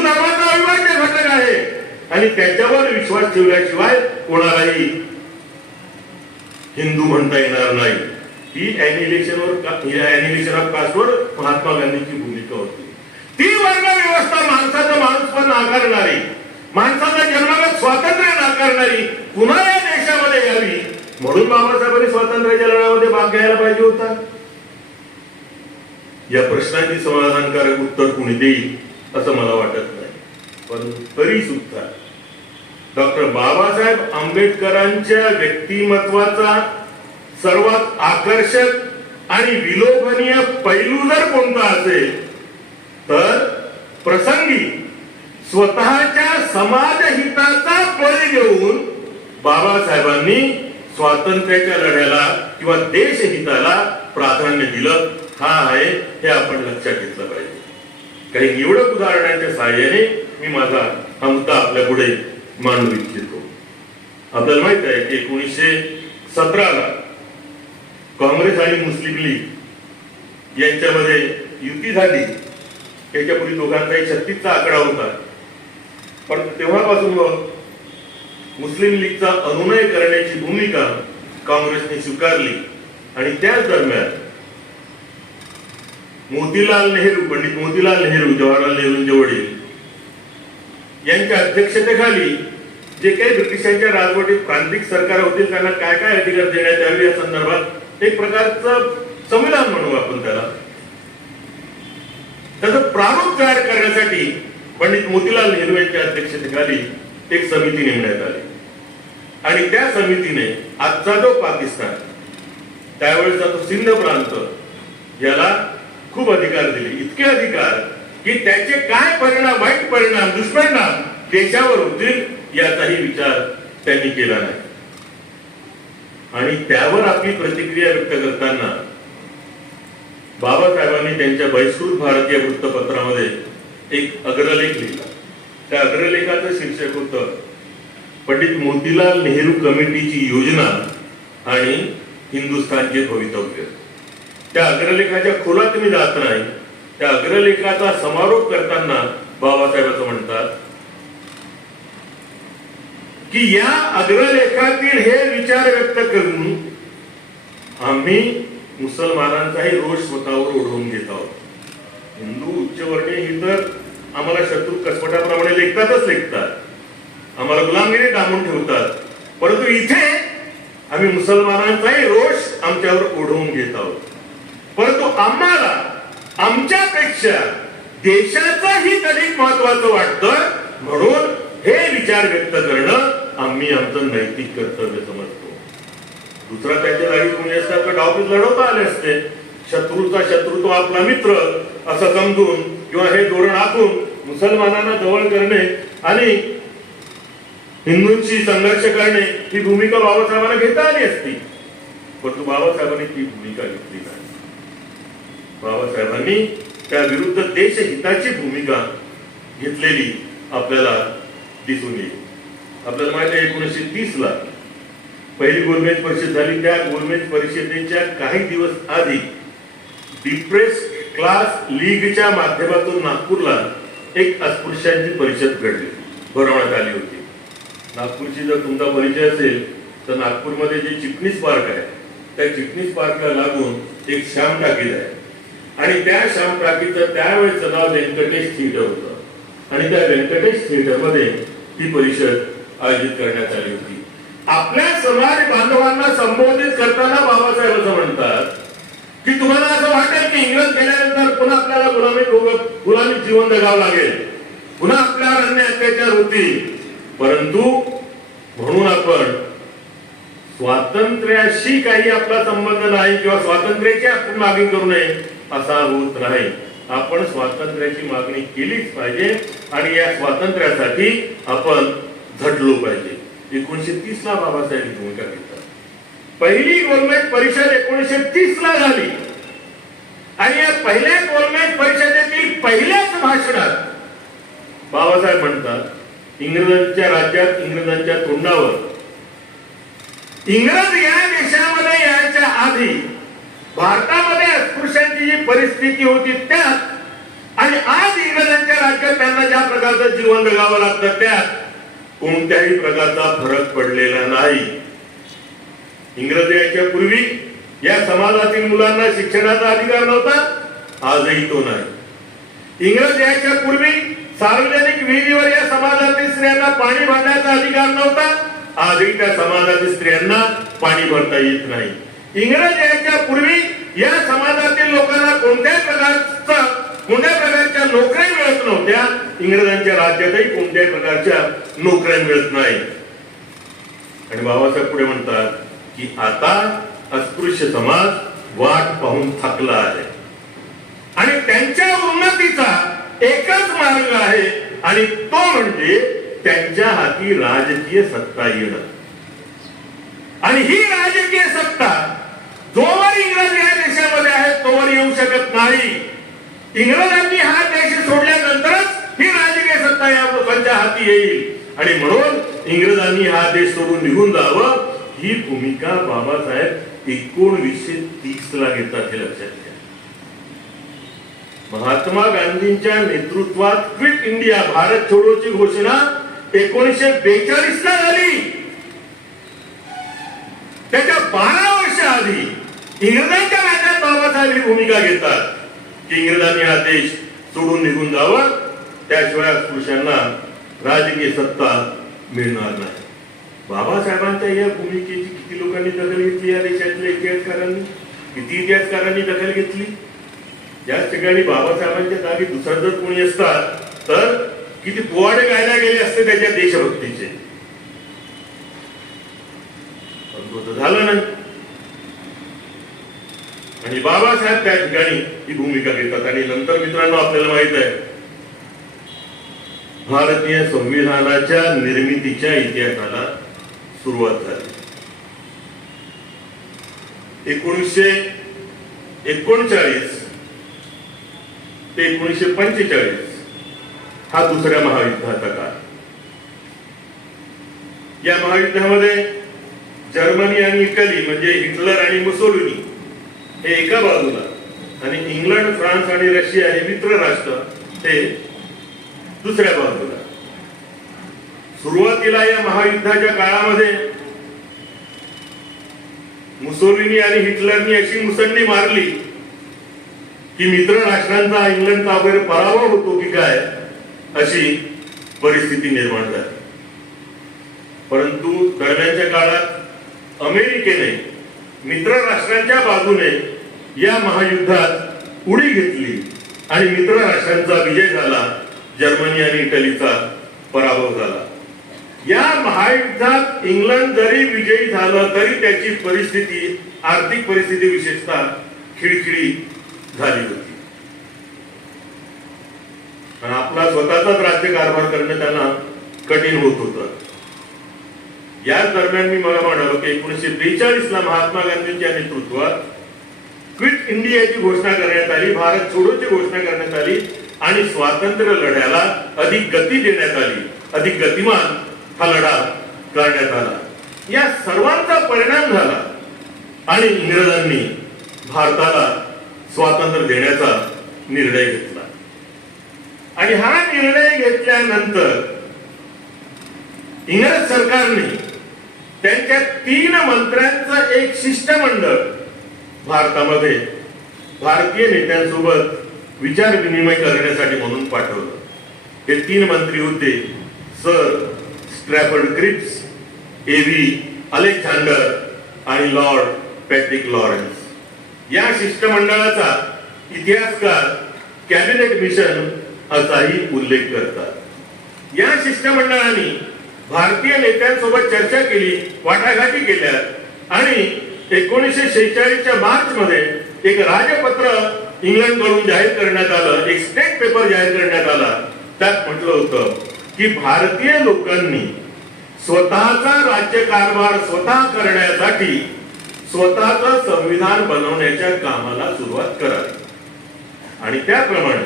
धर्माचा अविभाज्य घटक आहे. आणि त्याच्यावर विश्वास ठेवल्याशिवाय कोणालाही हिंदू म्हणता येणार नाही. ही अॅनिहिलेशन ऑफ कास्टवर महात्मा गांधींची भूमिका होती. ती वर्ण व्यवस्था माणसाचा माणूसपण नाकारणारी, माणसाचा जन्मगत स्वातंत्र्य नाकारणारी पुन्हा या देशामध्ये यावी म्हणून बाबासाहेबांनी स्वातंत्र्याच्या लढ्यामध्ये भाग घ्यायला पाहिजे होता. या प्रश्नाची समाधानकारक उत्तर कुणी देईल असं मला वाटत नाही. पण तरी सुद्धा डॉक्टर बाबासाहेब आंबेडकरांच्या व्यक्तिमत्वाचा सर्वात आकर्षक आणि विलोभनीय पैलू जर कोणता असेल तर प्रसंगी स्वतःच्या समाजहिताचा बळी घेऊन बाबासाहेबांनी स्वातंत्र्याच्या लढ्याला किंवा देशहिताला प्राधान्य दिलं, हा आहे हे आपण लक्षात घेतलं पाहिजे. काही निवडक उदाहरणांच्या सहाय्याने मी माझा हा मुद्दा आपल्या पुढे मांडू इच्छितो. आपल्याला माहित आहे की 1917ला काँग्रेस आणि मुस्लिम लीग यांच्यामध्ये युती झाली. त्याच्यापूर्वी दोघांचाही 36चा आकडा होता, पण तेव्हापासून मुस्लिम लीगचा अनुनय करण्याची भूमिका काँग्रेसने स्वीकारली. आणि त्याच दरम्यान मोतीलाल नेहरू, पंडित मोतीलाल नेहरू, जवाहरलाल नेहरूंचे वडील यांच्या अध्यक्षतेखाली जे काही ब्रिटिशांच्या राजवटीत प्रांतिक सरकार होतील त्यांना काय काय अधिकार देण्यात यावे या संदर्भात एक प्रकारचं संविधान म्हणू आपण त्याला, त्याचं प्रारूप तयार करण्यासाठी पंडित मोतीलाल नेहरू यांच्या अध्यक्षतेखाली एक समिती नेमण्यात आली. आणि त्या समितीने आजचा जो पाकिस्तान, त्यावेळेचा तो सिंध प्रांत याला खूप अधिकार दिले. इतके अधिकार की त्याचे काय परिणाम, वाईट परिणाम, दुष्परिणाम देशावर होतील याचाही विचार त्यांनी केला नाही. आणि त्यावर आपली प्रतिक्रिया व्यक्त करताना बाबासाहेबांनी त्यांच्या बहिष्कृत भारतीय वृत्तपत्रामध्ये एक अग्रलेख लिहिला. त्या अग्रलेखाचं शीर्षक होतं पंडित मोतीलाल नेहरू कमिटीची योजना आणि हिंदुस्थानचे भवितव्य. त्या अग्रलेखाच्या खोलात मी जात नाही. त्या अग्रलेखाचा समारोप करताना बाबासाहेब असं म्हणतात की या अग्रलेखातील हे विचार व्यक्त करून आम्ही मुसलमानांचाही रोष स्वतःवर ओढवून घेत आहोत. हिंदू उच्चवर्णीय ही तर आम्हाला शत्रू कसपटाप्रमाणे लेखतातच लेखतात, आम्हाला गुलामगिरी दामून ठेवतात, परंतु इथे आम्ही मुसलमानांचाही रोष आमच्यावर ओढवून घेत आहोत. परंतु आम्हाला आमच्यापेक्षा देशाचंही अधिक महत्वाचं वाटतं, म्हणून हे विचार व्यक्त करणं आम्ही आमचं नैतिक कर्तव्य समजतो. दुसरा त्याच्या जागी कोणी असता तर डावपेच लढवता आले असते. शत्रूचा शत्रू तो आपला मित्र असं समजून किंवा हे धोरण आखून मुसलमानांना जवळ करणे आणि हिंदूंशी संघर्ष करणे ही भूमिका बाबासाहेबांना घेता आली असती. परंतु बाबासाहेबांनी ती भूमिका घेतली नाही. बाबासाहेबांनी त्या विरुद्ध देशहिताची भूमिका घेतलेली आपल्याला दिसून येईल. आपल्याला माहिती आहे 1930 ला पहिली गोलमेज परिषद झाली. त्या गोलमेज परिषदेच्या काही दिवस आधी डिप्रेस क्लास लीगच्या माध्यमातून नागपूरला एक अस्पृश्यांची परिषद भरवण्यात आली होती. नागपूरची जर तुमचा परिचय असेल तर नागपूरमध्ये जे चिटणीस पार्क आहे त्या चिटणीस पार्कला लागून एक श्याम टाकीज आहे आणि त्या श्याम टाकीचं त्यावेळेचं नाव व्यंकटेश थिएटर होतं आणि त्या व्यंकटेश थिएटर मध्ये ती परिषद आयोजित करण्यात आली होती. आपल्या समाज बांधवांना संबोधित करताना बाबासाहेब असं म्हणतात की तुम्हाला असं वाटेल की इंग्रज गेल्यानंतर पुन्हा आपल्याला गुलामी जीवन जगावं लागेल, पुन्हा आपल्यावर अन्याय अत्याचार होतील, परंतु म्हणून आपण स्वातंत्र्याशी काही आपला संबंध नाही किंवा स्वातंत्र्याची आपण मागणी करू नये असा होत नाही. आपण स्वातंत्र्याची मागणी केलीच पाहिजे आणि या स्वातंत्र्यासाठी आपण झटलो पाहिजे. 1930 ला बाबासाहेब ही भूमिका घेतात. पहिली गोलमेज परिषद 1930 ला झाली आणि या पहिल्या गोलमेज परिषदेतील पहिल्याच भाषणात बाबासाहेब म्हणतात इंग्रजांच्या राज्यात इंग्रजांच्या तोंडावर इंग्रज या देशामध्ये यायच्या आधी भारतामध्ये अस्पृश्यांची जी परिस्थिती होती त्यात आणि आज इंग्रजांच्या राज्यात त्यांना ज्या प्रकारचं जीवन जगावं लागतं त्यात कोणत्याही प्रकारचा फरक पडलेला नाही. इंग्रज यायच्या पूर्वी या समाजातील मुलांना शिक्षणाचा अधिकार नव्हता, आजही तो नाही. इंग्रज यायच्या पूर्वी सार्वजनिक विहिरीवर या समाजातील स्त्रियांना पाणी भरण्याचा अधिकार नव्हता, आजही त्या समाजातील स्त्रियांना पाणी भरता येत नाही. इंग्रज यायच्या पूर्वी या समाजातील लोकांना कोणत्या प्रकारच्या नोकऱ्या मिळत नव्हत्या, इंग्रजांच्या राज्यातही कोणत्याही प्रकारच्या नोकऱ्या मिळत नाही. आणि बाबासाहेब पुढे म्हणतात की आता अस्पृश्य समाज वाट पाहून थकला आहे आणि त्यांच्या उन्नतीचा एकच मार्ग आहे आणि तो म्हणजे त्यांच्या हाती राजकीय सत्ता येणं. आणि ही राजकीय सत्ता जोवर इंग्रज या देशामध्ये आहे तोवर येऊ शकत नाही. इंग्रजांनी हा देश सोडल्यानंतरच ही राजकीय सत्ता या लोकांच्या हाती येईल आणि म्हणून इंग्रजांनी हा देश सोडून निघून जावं ही भूमिका बाबासाहेब 1930 ला घेतात. हे लक्षात घ्या. महात्मा गांधींच्या नेतृत्वात क्विट इंडिया भारत छोडोची घोषणा 1942 ला झाली. त्याच्या 12 वर्ष आधी इंग्रजांच्या राज्यात बाबासाहेब ही भूमिका घेतात की इंग्रजांनी हा देश सोडून निघून जावं, त्याशिवाय अस्पृश्यांना राजकीय सत्ता मिळणार नाही. बाबासाहेबांच्या या भूमिकेची किती लोकांनी दखल घेतली, या देशातल्या इतिहासकारांनी किती इतिहासकारांनी दखल घेतली. याच ठिकाणी बाबासाहेबांच्या जागी दुसरा जर कोणी असतात तर किती पोवाडे गायला गेले असते त्याच्या देशभक्तीचे, झालं नाही. आणि बाबासाहेब त्या ठिकाणी ही भूमिका घेतात. आणि नंतर मित्रांनो आपल्याला माहित आहे भारतीय संविधानाच्या निर्मितीच्या इतिहासाला सुरुवात झाली. 1939 ते 1945 हा दुसऱ्या महायुद्धाचा काळ. या महायुद्धामध्ये जर्मनी आणि इटली म्हणजे हिटलर आणि मुसोलिनी हे एका बाजूला आणि इंग्लंड, फ्रान्स आणि रशिया हे मित्र राष्ट्र हे दुसऱ्या बाजूला. सुरुवातीला या महायुद्धाच्या काळामध्ये मुसोलिनी आणि हिटलरनी अशी मुसंडी मारली की मित्र राष्ट्रांचा इंग्लंडचा वगैरे पराभव होतो की काय अशी परिस्थिती निर्माण झाली. परंतु दरम्यानच्या काळात अमेरिकेने मित्र राष्ट्रांच्या बाजूने या महायुद्धात उडी घेतली आणि मित्र राष्ट्रांचा विजय झाला, जर्मनी आणि इटलीचा पराभव झाला. या महायुद्धात इंग्लंड जरी विजयी झालं तरी त्याची परिस्थिती, आर्थिक परिस्थिती विशेषतः खिळखिळी झाली होती आणि आपला स्वतःचाच राज्य कारभार करणं त्यांना कठीण होत होतं. याच दरम्यान मी मला म्हणालो की 1942 ला महात्मा गांधींच्या नेतृत्वात क्विट इंडियाची घोषणा करण्यात आली, भारत छोडोची घोषणा करण्यात आली आणि स्वातंत्र्य लढ्याला अधिक गती देण्यात आली, अधिक गतिमान हा लढा करण्यात आला. या सर्वांचा परिणाम झाला आणि इंग्रजांनी भारताला स्वातंत्र्य देण्याचा निर्णय घेतला. आणि हा निर्णय घेतल्यानंतर इंग्रज सरकारने त्यांच्या 3 मंत्र्यांचं एक शिष्टमंडळ भारतामध्ये भारतीय नेत्यांसोबत विचार विनिमय करण्यासाठी म्हणून पाठवलं. हे 3 मंत्री होते सर स्ट्रॅफर्ड क्रिप्स, एव्ही अलेक्झांडर आणि लॉर्ड पॅट्रिक लॉरेन्स. या शिष्टमंडळाचा इतिहासकार कॅबिनेट मिशन असाही उल्लेख करतात. या शिष्टमंडळाने भारतीय नेत्यांसोबत चर्चा केली, वाटाघाटी केल्या आणि 1946च्या मार्च मध्ये एक राजपत्र इंग्लंडकडून जाहीर करण्यात आलं, एक स्टेट पेपर जाहीर करण्यात आला. त्यात म्हटलं होतं की भारतीय लोकांनी स्वतःचा राज्यकारभार स्वतः करण्यासाठी स्वतःचं संविधान बनवण्याच्या कामाला सुरुवात करावी आणि त्याप्रमाणे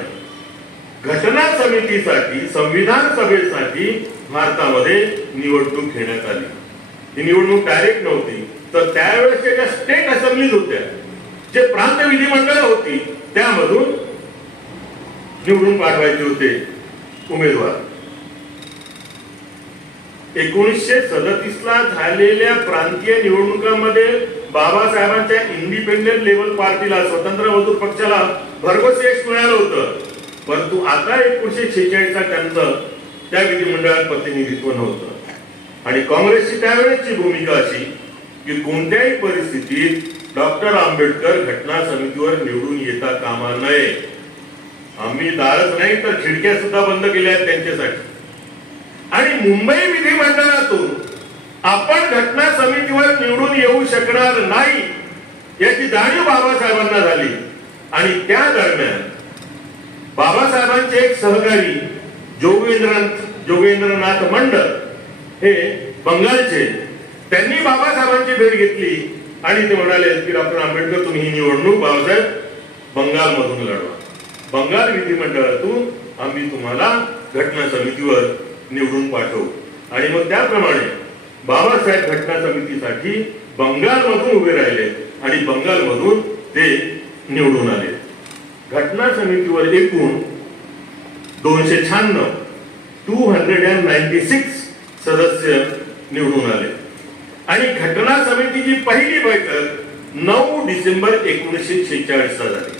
घटना समितीसाठी, संविधान सभेसाठी भारतामध्ये निवडणूक घेण्यात आली. ही निवडणूक डायरेक्ट नव्हती, तर त्यावेळेस ज्या स्टेट असेंब्लीज होत्या, जे प्रांत विधिमंडळ होती, त्यामधून निवडून पाठवायचे होते उमेदवार. 1937 ला झालेल्या प्रांतीय निवडणुकांमध्ये बाबासाहेबांच्या इंडिपेंडेंट लेवल पार्टीला, स्वतंत्र मजूर पक्षाला भरघोस यश मिळालं होतं. परंतु आता 1946 त्यांचं त्या विधिमंडळात प्रतिनिधित्व नव्हतं आणि काँग्रेसची त्यावेळेची भूमिका अशी की कोणत्याही परिस्थितीत डॉक्टर आंबेडकर घटना समितीवर निवडून येता कामा नये. आम्ही दारच नाही तर खिडक्या सुद्धा बंद केल्या आहेत त्यांच्यासाठी. आणि मुंबई विधिमंडळातून आपण घटना समितीवर निवडून येऊ शकणार नाही याची जाणीव बाबासाहेबांना झाली आणि त्या दरम्यान बाबासाहेबांचे एक सहकारी जोगेंद्रनाथ मंडल हे बंगालचे, त्यांनी बाबासाहेबांची भेट घेतली आणि ते म्हणाले की डॉक्टर आंबेडकर तुम्ही ही निवडणूक बाबासाहेब बंगालमधून लढवा. बंगाल विधिमंडळातून आम्ही तुम्हाला घटना समितीवर निवडून पाठवू. आणि मग त्याप्रमाणे बाबासाहेब घटना समितीसाठी बंगालमधून उभे राहिले आणि बंगालमधून ते निवडून आले. घटना समितीवर एकूण 296 सदस्य निवडून आले आणि घटना समितीची पहिली बैठक 9 डिसेंबर 1946 झाली.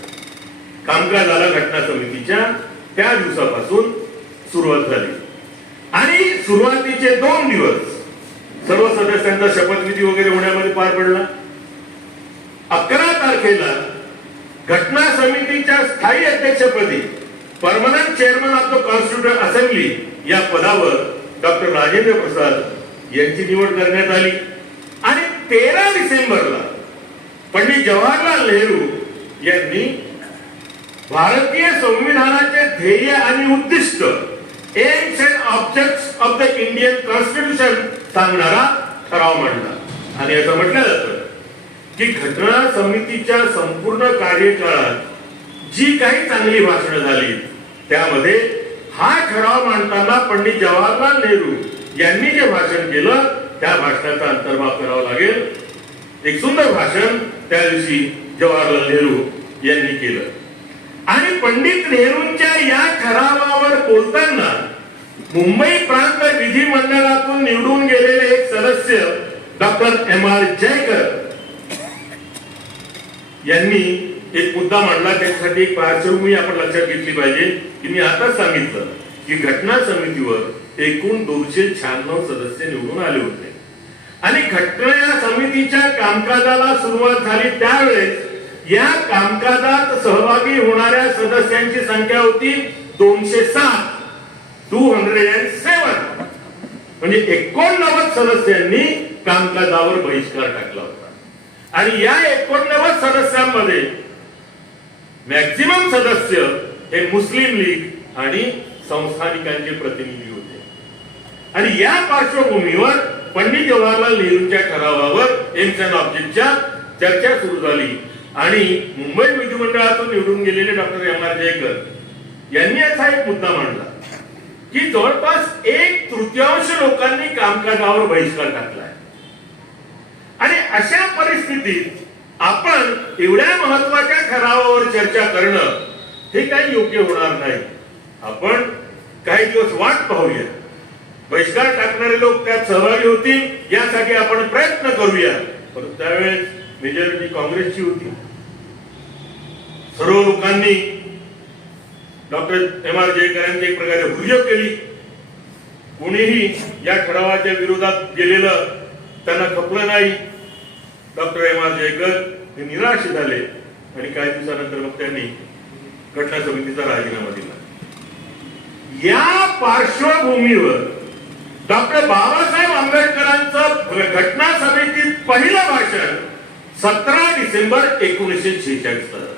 कामकाजाला घटना समितीच्या त्या दिवसापासून सुरुवात झाली आणि सुरुवातीचे 2 दिवस सर्व सदस्यांचा शपथविधी वगैरे होण्यामध्ये पार पडला. 11 तारखेला घटना समितीच्या स्थायी अध्यक्षपदी, permanent chairman of the constitution assembly या पदावर डॉक्टर राजेंद्र प्रसाद यांची निवड करण्यात आली आणि 13 डिसेंबरला पंडित जवाहरलाल नेहरू यांनी भारतीय संविधानाचे ध्येय आणि उद्दिष्ट, AIIMS and objects of the Indian constitution सांगणारा ठराव मांडला आणि असं म्हटलं जातं की घटना समितीच्या संपूर्ण कार्यकाळात जी काही चांगली भाषणं झाली त्यामध्ये हा ठराव मांडताना पंडित जवाहरलाल नेहरू यांनी जे भाषण केलं त्या भाषणाचा अंतर्भाव करावा लागेल. एक सुंदर भाषण त्या दिवशी जवाहरलाल नेहरू यांनी केलं आणि पंडित नेहरूंच्या या ठरावावर बोलताना मुंबई प्रांत विधिमंडळातून निवडून गेलेले एक सदस्य डॉक्टर M.R. जयकर यांनी एक मुद्दा मांडला. त्यासाठी एक पार्श्वभूमी आपण लक्षात घेतली पाहिजे की मी आताच सांगितलं की घटना समितीवर एकूण 296 सदस्य निवडून आले होते आणि घटना समितीच्या कामकाजाला सुरुवात झाली त्यावेळेस या कामकाजात सहभागी होणाऱ्या सदस्यांची संख्या होती 207. म्हणजे 89 सदस्यांनी कामकाजावर बहिष्कार टाकला होता आणि या 89 सदस्यांमध्ये मॅक्झिमम सदस्य हे मुस्लिम लीग आणि संस्थानिकांचे प्रतिनिधी होते आणि या पार्श्वभूमीवर पंडित जवाहरलाल नेहरूंच्या ठरावावर एम्स अँड ऑब्जेक्टच्या चर्चा सुरू झाली आणि मुंबई विधिमंडळातून निवडून गेलेले डॉक्टर एम आर जयकर यांनी असा एक मुद्दा मांडला की जवळपास 1/3 लोकांनी कामकाजावर बहिष्कार टाकलाय आणि अशा परिस्थितीत आपण एवढ्या महत्वाच्या ठरावावर चर्चा करणं हे काही योग्य होणार नाही. आपण काही दिवस वाट पाहूया, बहिष्कार टाकणारे लोक त्यात सहभागी होतील यासाठी आपण प्रयत्न करूया. परंतु त्यावेळेस मेजॉरिटी काँग्रेसची होती. सर्व लोकांनी डॉक्टर एम आर जयकरांची एक प्रकारे हुज्जत केली. कोणीही या ठरावाच्या विरोधात गेलेलं त्यांना खपलं नाही. डॉक्टर एम आर जयकर हे निराश झाले आणि काही दिवसानंतर मग त्यांनी घटना समितीचा राजीनामा दिला. या पार्श्वभूमीवर डॉक्टर बाबासाहेब आंबेडकरांचं घटना समितीत पहिलं भाषण 17 डिसेंबर 1946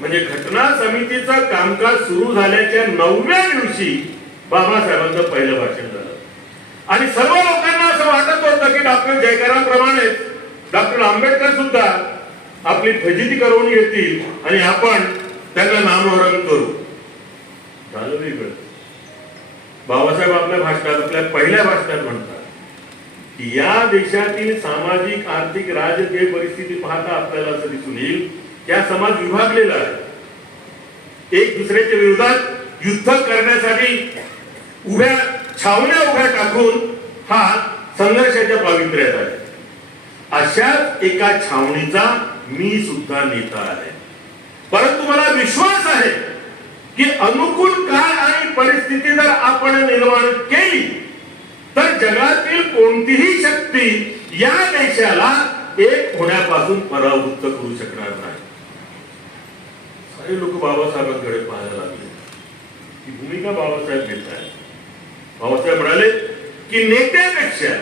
म्हणजे घटना समितीचं कामकाज सुरू झाल्याच्या 9व्या दिवशी बाबासाहेबांचं पहिलं भाषण झालं आणि सर्व लोकांना असं वाटत होतं की डॉक्टर जयकरांप्रमाणे डॉक्टर आंबेडकर सुद्धा आपली फजिती करून घेतील आणि आपण त्यांना नामोहरम करू. झालं वेगळं. बाबासाहेब आपल्या भाषणात, आपल्या पहिल्या भाषणात म्हणतात की या देशातील सामाजिक, आर्थिक, राजकीय परिस्थिती पाहता आपल्याला असं दिसून येईल की हा समाज विभागलेला आहे. एक दुसऱ्याच्या विरोधात युद्ध करण्यासाठी उभ्या छावण्या उभ्या टाकून हा संघर्षाच्या पावित्र्यात आहे. अशाच एका छावणीचा मी सुद्धा नेता आहे. परंतु मला विश्वास आहे की अनुकूल काळ आणि परिस्थिती जर आपण निर्माण केली तर जगातील कोणतीही शक्ती या देशाला एक होण्यापासून परावृत्त करू शकणार नाही. सारे लोक बाबासाहेबांकडे पाहायला लागले की भूमिका बाबासाहेब घेत आहेत. बाबासाहेब म्हणाले की नेत्यापेक्षा,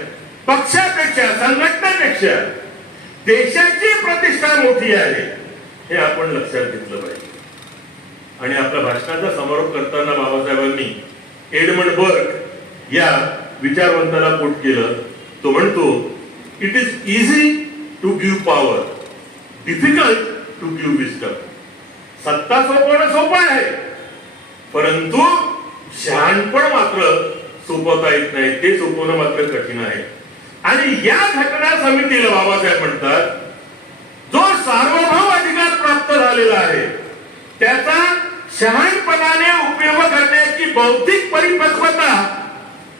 पक्षापेक्षा, संघटनेपेक्षा देशाची प्रतिष्ठा मोठी आहे हे आपण लक्षात घेतलं पाहिजे. आणि आपल्या भाषणाचा समारोप करताना बाबासाहेबांनी एडमंड बर्ग या विचारवंताला कोट केलं. तो म्हणतो, it is easy to give power, difficult to give wisdom. सत्ता सोपवणं सोपं आहे, परंतु शहाणपण मात्र सोपवता येत नाही. ते सोपवणं मात्र कठीण आहे. आणि या घटना समितीला बाबासाहेब म्हणतात, जो सार्वभौम अधिकार प्राप्त झालेला आहे त्याचा शहाणपणाने उपयोग करण्याची बौद्धिक परिपक्वता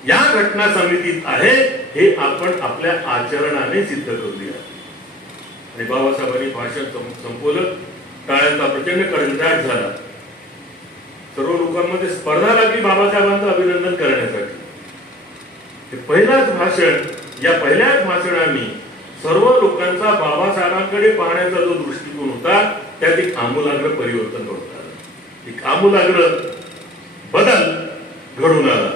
या घटना समितीत आहे हे आपण आपल्या आचरणाने सिद्ध करूया. आणि बाबासाहेबांनी भाषण संपवलं. टाळ्यांचा प्रचंड कडकडाट झाला. सर्व लोकांमध्ये स्पर्धा लागली बाबासाहेबांचं अभिनंदन करण्यासाठी. हे पहिलाच भाषण, या पहिल्याच भाषणाने सर्व लोकांचा बाबासाहेबांकडे पाहण्याचा जो दृष्टिकोन होता त्यात एक आमूलाग्र परिवर्तन घडून आलं. एक आमूलाग्र बदल घडून आला.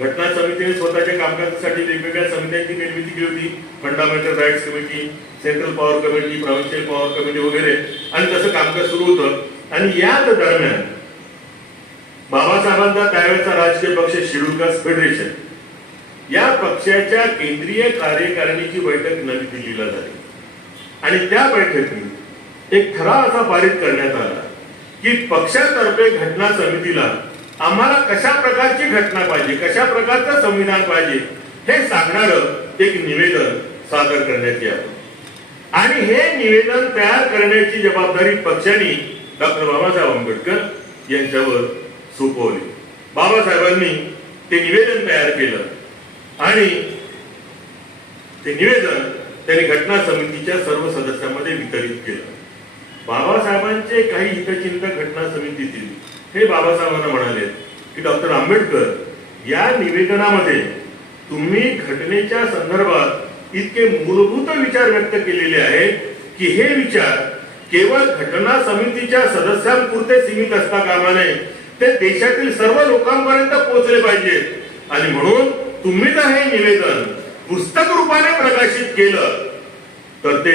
घटना समितीने स्वतःच्या कामकाजासाठी वेगवेगळ्या समित्यांची निर्मिती केली होती. Fundamental rights committee, central power committee, provincial power committee वगैरे. आणि तसं कामकाज सुरू होतं. आणि याच दरम्यान बाबासाहेबांचा त्यावेळेचा राजकीय पक्ष शेड्यूल कास्ट फेडरेशन या पक्षाच्या केंद्रीय कार्यकारिणीची बैठक नवी दिल्लीला झाली. आणि त्या बैठकीत एक ठराव असा पारित करण्यात आला की पक्षातर्फे घटना समितीला आम्हाला कशा प्रकारची घटना पाहिजे, कशा प्रकारचं संविधान पाहिजे हे सांगणारं एक निवेदन सादर करण्यात यावं. आणि हे निवेदन तयार करण्याची जबाबदारी पक्षाने डॉक्टर बाबासाहेब आंबेडकर यांच्यावर सोपवली. बाबासाहेबांनी ते निवेदन तयार केलं आणि ते निवेदन त्यांनी घटना समितीच्या सर्व सदस्यांमध्ये वितरित केलं. बाबासाहेबांचे काही हितचिंतक घटना समितीतील हे बाबासाहेबांना म्हणाले की डॉक्टर आंबेडकर, या निवेदनामध्ये तुम्ही घटनेच्या संदर्भात इतके मूलभूत विचार व्यक्त केलेले आहेत की हे विचार केवळ घटना समितीच्या सदस्यांपुरते सीमित असता कामा नये, ते देशातील सर्व लोकांपर्यंत पोहोचले पाहिजेत. आणि म्हणून तुम्ही जर हे निवेदन पुस्तक रूपाने प्रकाशित केलं तर ते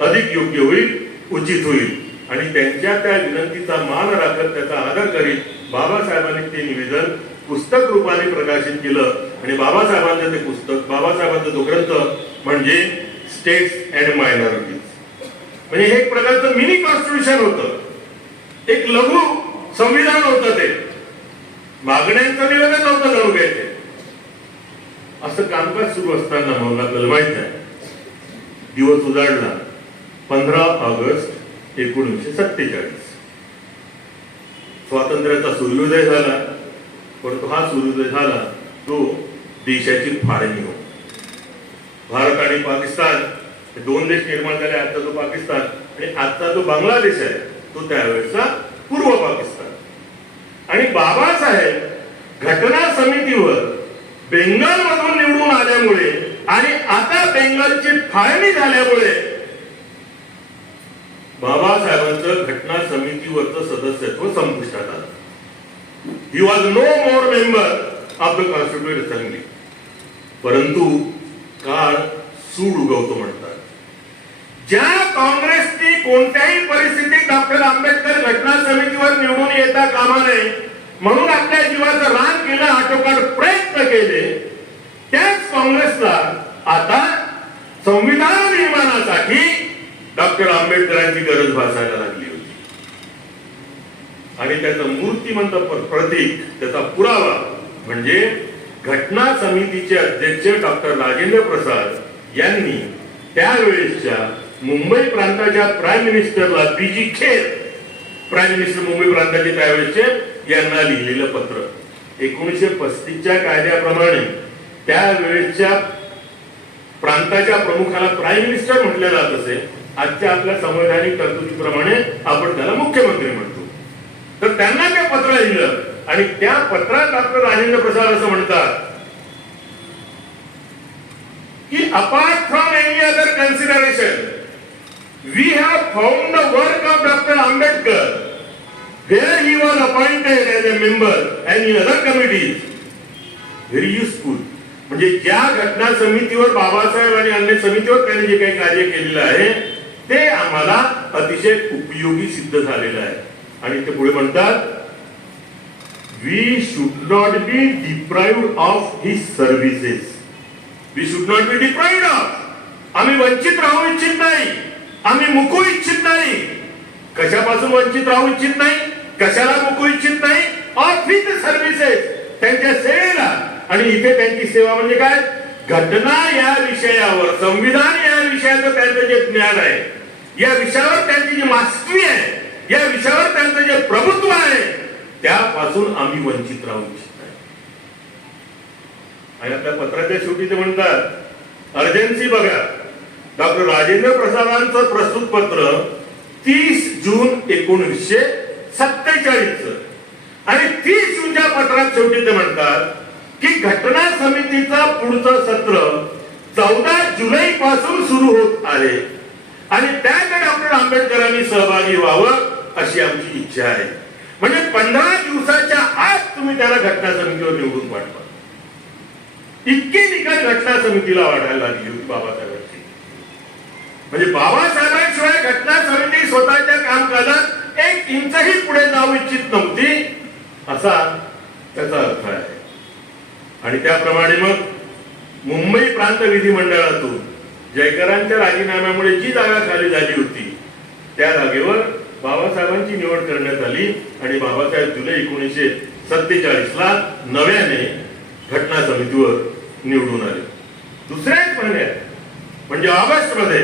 अधिक योग्य होईल, उचित होईल. आणि त्यांच्या त्या विनंतीचा मान राखत त्याचा आदर करीत बाबासाहेबांनी ते निवेदन पुस्तक रूपाने प्रकाशित केलं. आणि बाबासाहेबांचं ते पुस्तक, बाबासाहेबांचा तो ग्रंथ म्हणजे स्टेट्स अँड मायनॉरिटीज, म्हणजे हे एक प्रकारचं मिनी कॉन्स्टिट्यूशन होतं, एक लघु संविधान होतं. ते मागण्यांचं निवेदन नव्हतं जणू काय ते. असं कामकाज सुरू असताना मग आपल्याला माहित आहे दिवस उजाडला 15 ऑगस्ट 1947. स्वातंत्र्याचा सूर्योदय झाला. परंतु हा सूर्योदय झाला तो देशाची फाळणी हो. भारत आणि पाकिस्तान हे दोन देश निर्माण झाले. आता जो पाकिस्तान आणि आता जो बांगलादेश आहे तो त्यावेळेचा पूर्व पाकिस्तान. आणि बाबासाहेब घटना समितीवर बेंगाल मधून निवडून आल्यामुळे आणि आता बेंगालची फाळणी झाल्यामुळे बाबासाहेबांचं घटना समितीवरचं सदस्यत्व संपुष्टात आलं. He was no more member of the constituent assembly. परंतु काळ सूड उगवतो म्हणतात. ज्या काँग्रेसने कोणत्याही परिस्थितीत डॉक्टर आंबेडकर घटना समितीवर निवडून येता कामा नये म्हणून आपल्या जीवाचं रान केलं, आटोकाट प्रयत्न केले, त्याच काँग्रेसला आता संविधान निर्माणासाठी डॉक्टर आंबेडकरांची गरज भासायला लागली होती. आणि त्याचं मूर्तिमंत प्रतीक, त्याचा पुरावा म्हणजे घटना समितीचे अध्यक्ष डॉक्टर राजेंद्र प्रसाद यांनी त्यावेळेसच्या मुंबई प्रांताच्या प्राईम मिनिस्टरला B G Kher, prime minister Mumbai प्रांताचे त्यावेळेसचे, यांना लिहिलेलं पत्र. 1935च्या कायद्याप्रमाणे त्यावेळेसच्या प्रांताच्या प्रमुखाला प्राईम मिनिस्टर म्हटलं जात असे. आजच्या आपल्या संवैधानिक तरतुदीप्रमाणे आपण त्याला मुख्यमंत्री म्हणतो. तर त्यांना ते पत्र लिहिलं आणि त्या पत्रात डॉक्टर राजेंद्र प्रसाद असं म्हणतात की apart from any other consideration we have found the work of doctor Ambedkar where he was appointed as a member and in other committees very useful. म्हणजे ज्या घटना समितीवर बाबासाहेब आणि अन्य समितीवर त्यांनी जे काही कार्य केलेलं आहे ते आम्हाला अतिशय उपयोगी सिद्ध झालेलं आहे. आणि ते पुढे म्हणतात we should not be deprived of his services. We should not be deprived of. आम्ही वंचित राहू इच्छित नाही, आम्ही मुकू इच्छित नाही. कशापासून वंचित राहू इच्छित नाही, कशाला मुकू इच्छित नाही? ऑफ हिज सर्व्हिसेस, त्यांच्या सेवेला. आणि इथे त्यांची सेवा म्हणजे काय? घटना या विषयावर, संविधान या विषयाचं त्यांचं जे ज्ञान आहे, या विषयावर त्यांची जी मास्टरी आहे, या विषयावर त्यांचं जे प्रभुत्व आहे, त्यापासून आम्ही वंचित राहू इच्छित नाही. आणि आपल्या पत्राच्या शेवटी ते म्हणतात अर्जन्सी बघा. डॉक्टर राजेंद्र प्रसादांचं प्रस्तुत पत्र 30 जून 1947 आणि 30 जूनच्या पत्रात शेवटी ते म्हणतात की घटना समितीचा पुढचं सत्र 14 जुलै पासून सुरू होत आहे आणि त्यात डॉक्टर आंबेडकरांनी सहभागी व्हावं अशी आमची इच्छा आहे. म्हणजे 15 दिवसाच्या आत तुम्ही त्याला घटना समितीवर निवडून पाठवा. इतकी निकट घटना समितीला वाढायला लागली होती बाबासाहेबांची. म्हणजे बाबासाहेबांशिवाय घटना समिती स्वतःच्या कामकाजात एक इंचही पुढे जाऊ इच्छित नव्हती असा त्याचा अर्थ आहे. आणि त्याप्रमाणे मग मुंबई प्रांत विधिमंडळातून जयकरांच्या राजीनाम्यामुळे जी जागा खाली झाली होती त्या जागेवर बाबासाहेबांची निवड करण्यात आली आणि बाबासाहेब जुलै 1947 ला नव्याने घटना समितीवर निवडून आले. दुसऱ्याच महिन्यात म्हणजे ऑगस्ट मध्ये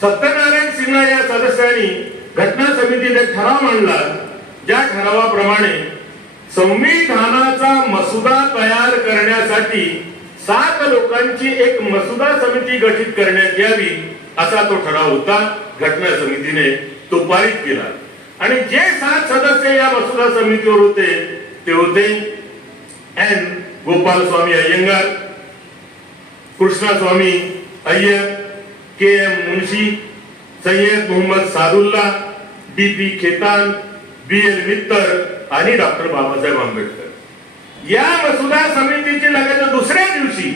सत्यनारायण सिन्हा या सदस्यांनी घटना समितीने ठराव मांडला. ज्या ठरावाप्रमाणे संविधानाचा मसुदा तयार करण्यासाठी 7 लोकांची एक मसुदा समिती गठीत करण्यात यावी असा तो ठराव होता. घटना समितीने तो पारित केला आणि जे 7 सदस्य या मसुदा समितीवर होते ते होते N Gopalaswami Ayyangar, Krishnaswami Ayyar, K M Munshi, Syed Mohammad Saadulla, D P Khaitan, B L Mitter आणि डॉक्टर बाबासाहेब आंबेडकर. या मसुदा समितीची लगेच दुसऱ्या दिवशी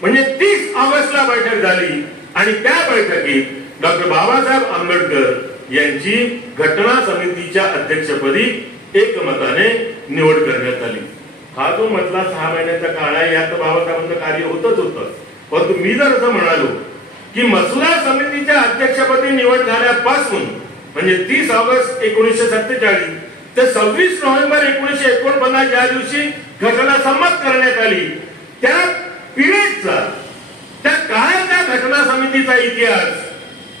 म्हणजे 30 ऑगस्टला बैठक झाली आणि त्या बैठकीत डॉक्टर बाबासाहेब आंबेडकर यांची घटना समितीच्या अध्यक्षपदी एकमताने निवड करण्यात आली. हा जो मधला 6 महिन्याचा काळ आहे यात बाबासाहेबांचं कार्य होतच होतं. परंतु मी जर असं म्हणालो की मसुदा समितीच्या अध्यक्षपदी निवड झाल्यापासून म्हणजे 30 ऑगस्ट 1947 ते 26 नोव्हेंबर 1949 ज्या दिवशी घटना संमत करण्यात आली त्या पिरियडचा त्या काळाच्या घटना समितीचा इतिहास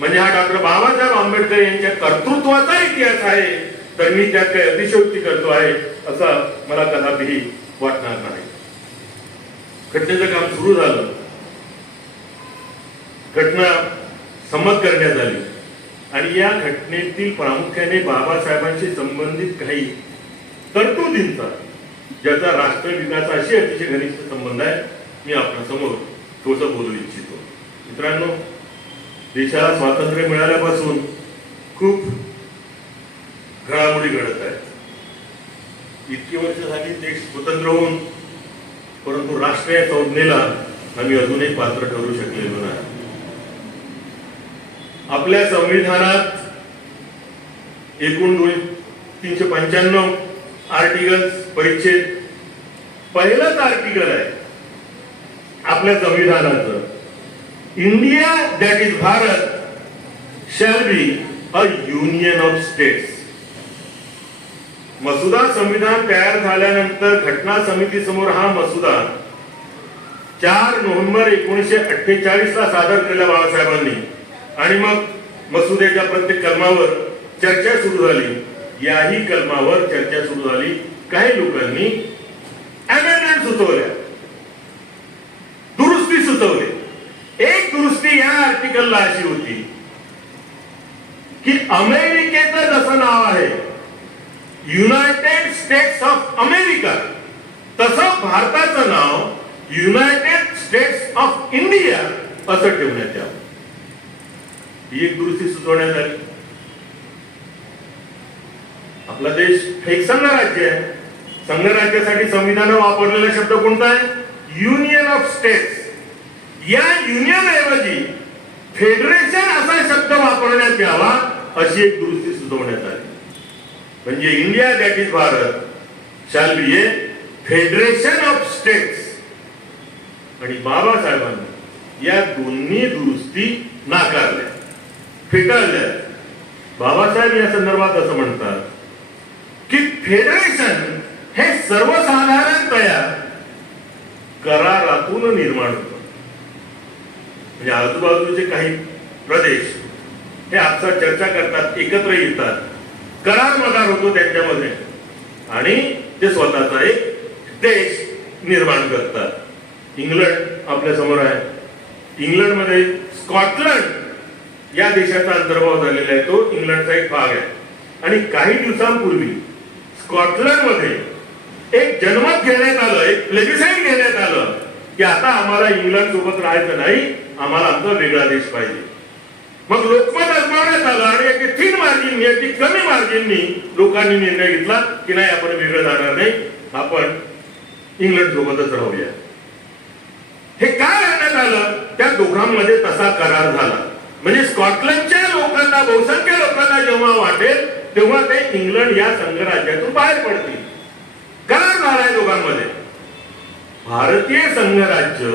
म्हणजे हा डॉक्टर बाबासाहेब आंबेडकर यांच्या कर्तृत्वाचा इतिहास आहे. तर मी त्यात काही अतिशयोक्ती करतो आहे असं मला कदापिही वाटणार नाही. घटनेचं काम सुरू झालं, घटना संमत करण्यात आली आणि या घटनेतील प्रामुख्याने बाबासाहेबांशी संबंधित काही तरतुदींचा ज्याचा राष्ट्र विकासाशी अतिशय घनिष्ठ संबंध आहे मी आपल्यासमोर थोडंसं बोलू इच्छितो. मित्रांनो, देशाला स्वातंत्र्य मिळाल्यापासून खूप घडामोडी घडत आहेत. इतकी वर्ष झाली देश स्वतंत्र होऊन, परंतु राष्ट्रीय संज्ञेला आम्ही अजूनही पात्र ठरू शकलेलो नाही. आपल्या संविधानात एकूण 395 आर्टिकल्स परिच्छेद पहिलंच आर्टिकल आहे आपल्या संविधानाचं, India that is Bharat shall be a union of states. मसुदा संविधान तयार झाल्यानंतर घटना समिती समोर हा मसुदा 4 नोव्हेंबर 1948 ला सादर केला बाबासाहेबांनी आणि मग मसुद्याच्या प्रत्येक कलमावर चर्चा सुरू झाली. याही कलमावर चर्चा सुरू झाली. काही लोकांनी अमेंडमेंट सुचवल्या, दुरुस्ती सुचवली. एक दुरुस्ती या आर्टिकलला अशी होती की अमेरिकेचं जसं नाव आहे युनायटेड स्टेट्स ऑफ अमेरिका तसं भारताचं नाव युनायटेड स्टेट्स ऑफ इंडिया असं ठेवण्यात यावं. ही एक दुरुस्ती सुचवण्यात आली. आपला देश एक संघराज्य आहे. संघराज्यासाठी संविधानात वापरलेला शब्द कोणता आहे? Union of states. या युनियन ऐवजी फेडरेशन असा शब्द वापरण्यात यावा अशी एक दुरुस्ती सुचवण्यात आली. म्हणजे India that is Bharat shall be A federation of states. आणि बाबासाहेबांनी या दोन्ही दुरुस्ती नाकारल्या, फेटाळल्या. बाबासाहेब या संदर्भात असं म्हणतात की फेडरेशन हे सर्वसाधारणतया करारातून निर्माण होतं. म्हणजे आजूबाजूचे काही प्रदेश हे आपसात चर्चा करतात, एकत्र येतात, करार मदार होतो त्यांच्यामध्ये आणि ते स्वतःचा एक देश निर्माण करतात. इंग्लंड आपल्या समोर आहे. इंग्लंडमध्ये स्कॉटलंड या देशाचा अंतर्भाव झालेला आहे. तो इंग्लंडचा एक भाग आहे. आणि काही दिवसांपूर्वी स्कॉटलंड मध्ये एक जनमत घेण्यात आलं, एक प्लेबिसाइड घेण्यात आलं की आता आम्हाला इंग्लंड सोबत राहायचं नाही, आम्हाला आमचा वेगळा देश पाहिजे. मग लोकमत आजमावण्यात आलं आणि एक थिन मार्जिन, अति कमी मार्जिननी लोकांनी निर्णय घेतला की नाही, आपण वेगळं जाणार नाही, आपण इंग्लंड सोबतच राहूया. हे काय करण्यात आलं? त्या दोघांमध्ये तसा करार झाला. म्हणजे स्कॉटलंडच्या लोकांना, बहुसंख्य लोकांना जेव्हा वाटेल तेव्हा ते इंग्लंड या संघराज्यातून बाहेर पडतील. करार झालाय दोघांमध्ये. भारतीय संघराज्य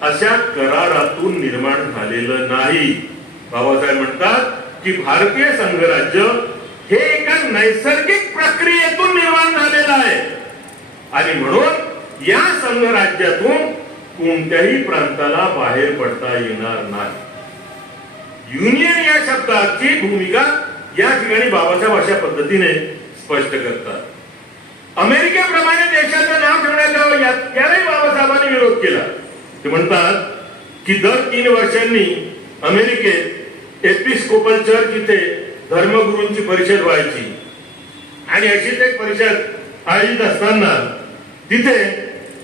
अशा करारातून निर्माण झालेलं नाही. बाबासाहेब म्हणतात की भारतीय संघराज्य हे एका नैसर्गिक प्रक्रियेतून निर्माण झालेलं आहे आणि म्हणून या संघराज्यातून कोणत्याही प्रांताला बाहेर पडता येणार नाही. युनियन या शब्दाची भूमिका या ठिकाणी बाबासाहेब अशा पद्धतीने स्पष्ट करतात. अमेरिकेप्रमाणे देशाचं नाव ठेवण्यात यावं यालाही बाबासाहेबांनी विरोध केला. ते म्हणतात की दर 3 वर्षांनी अमेरिकेत एपिस्कोपल चर्च इथे धर्मगुरूंची परिषद व्हायची आणि अशीच एक परिषद आयोजित असताना तिथे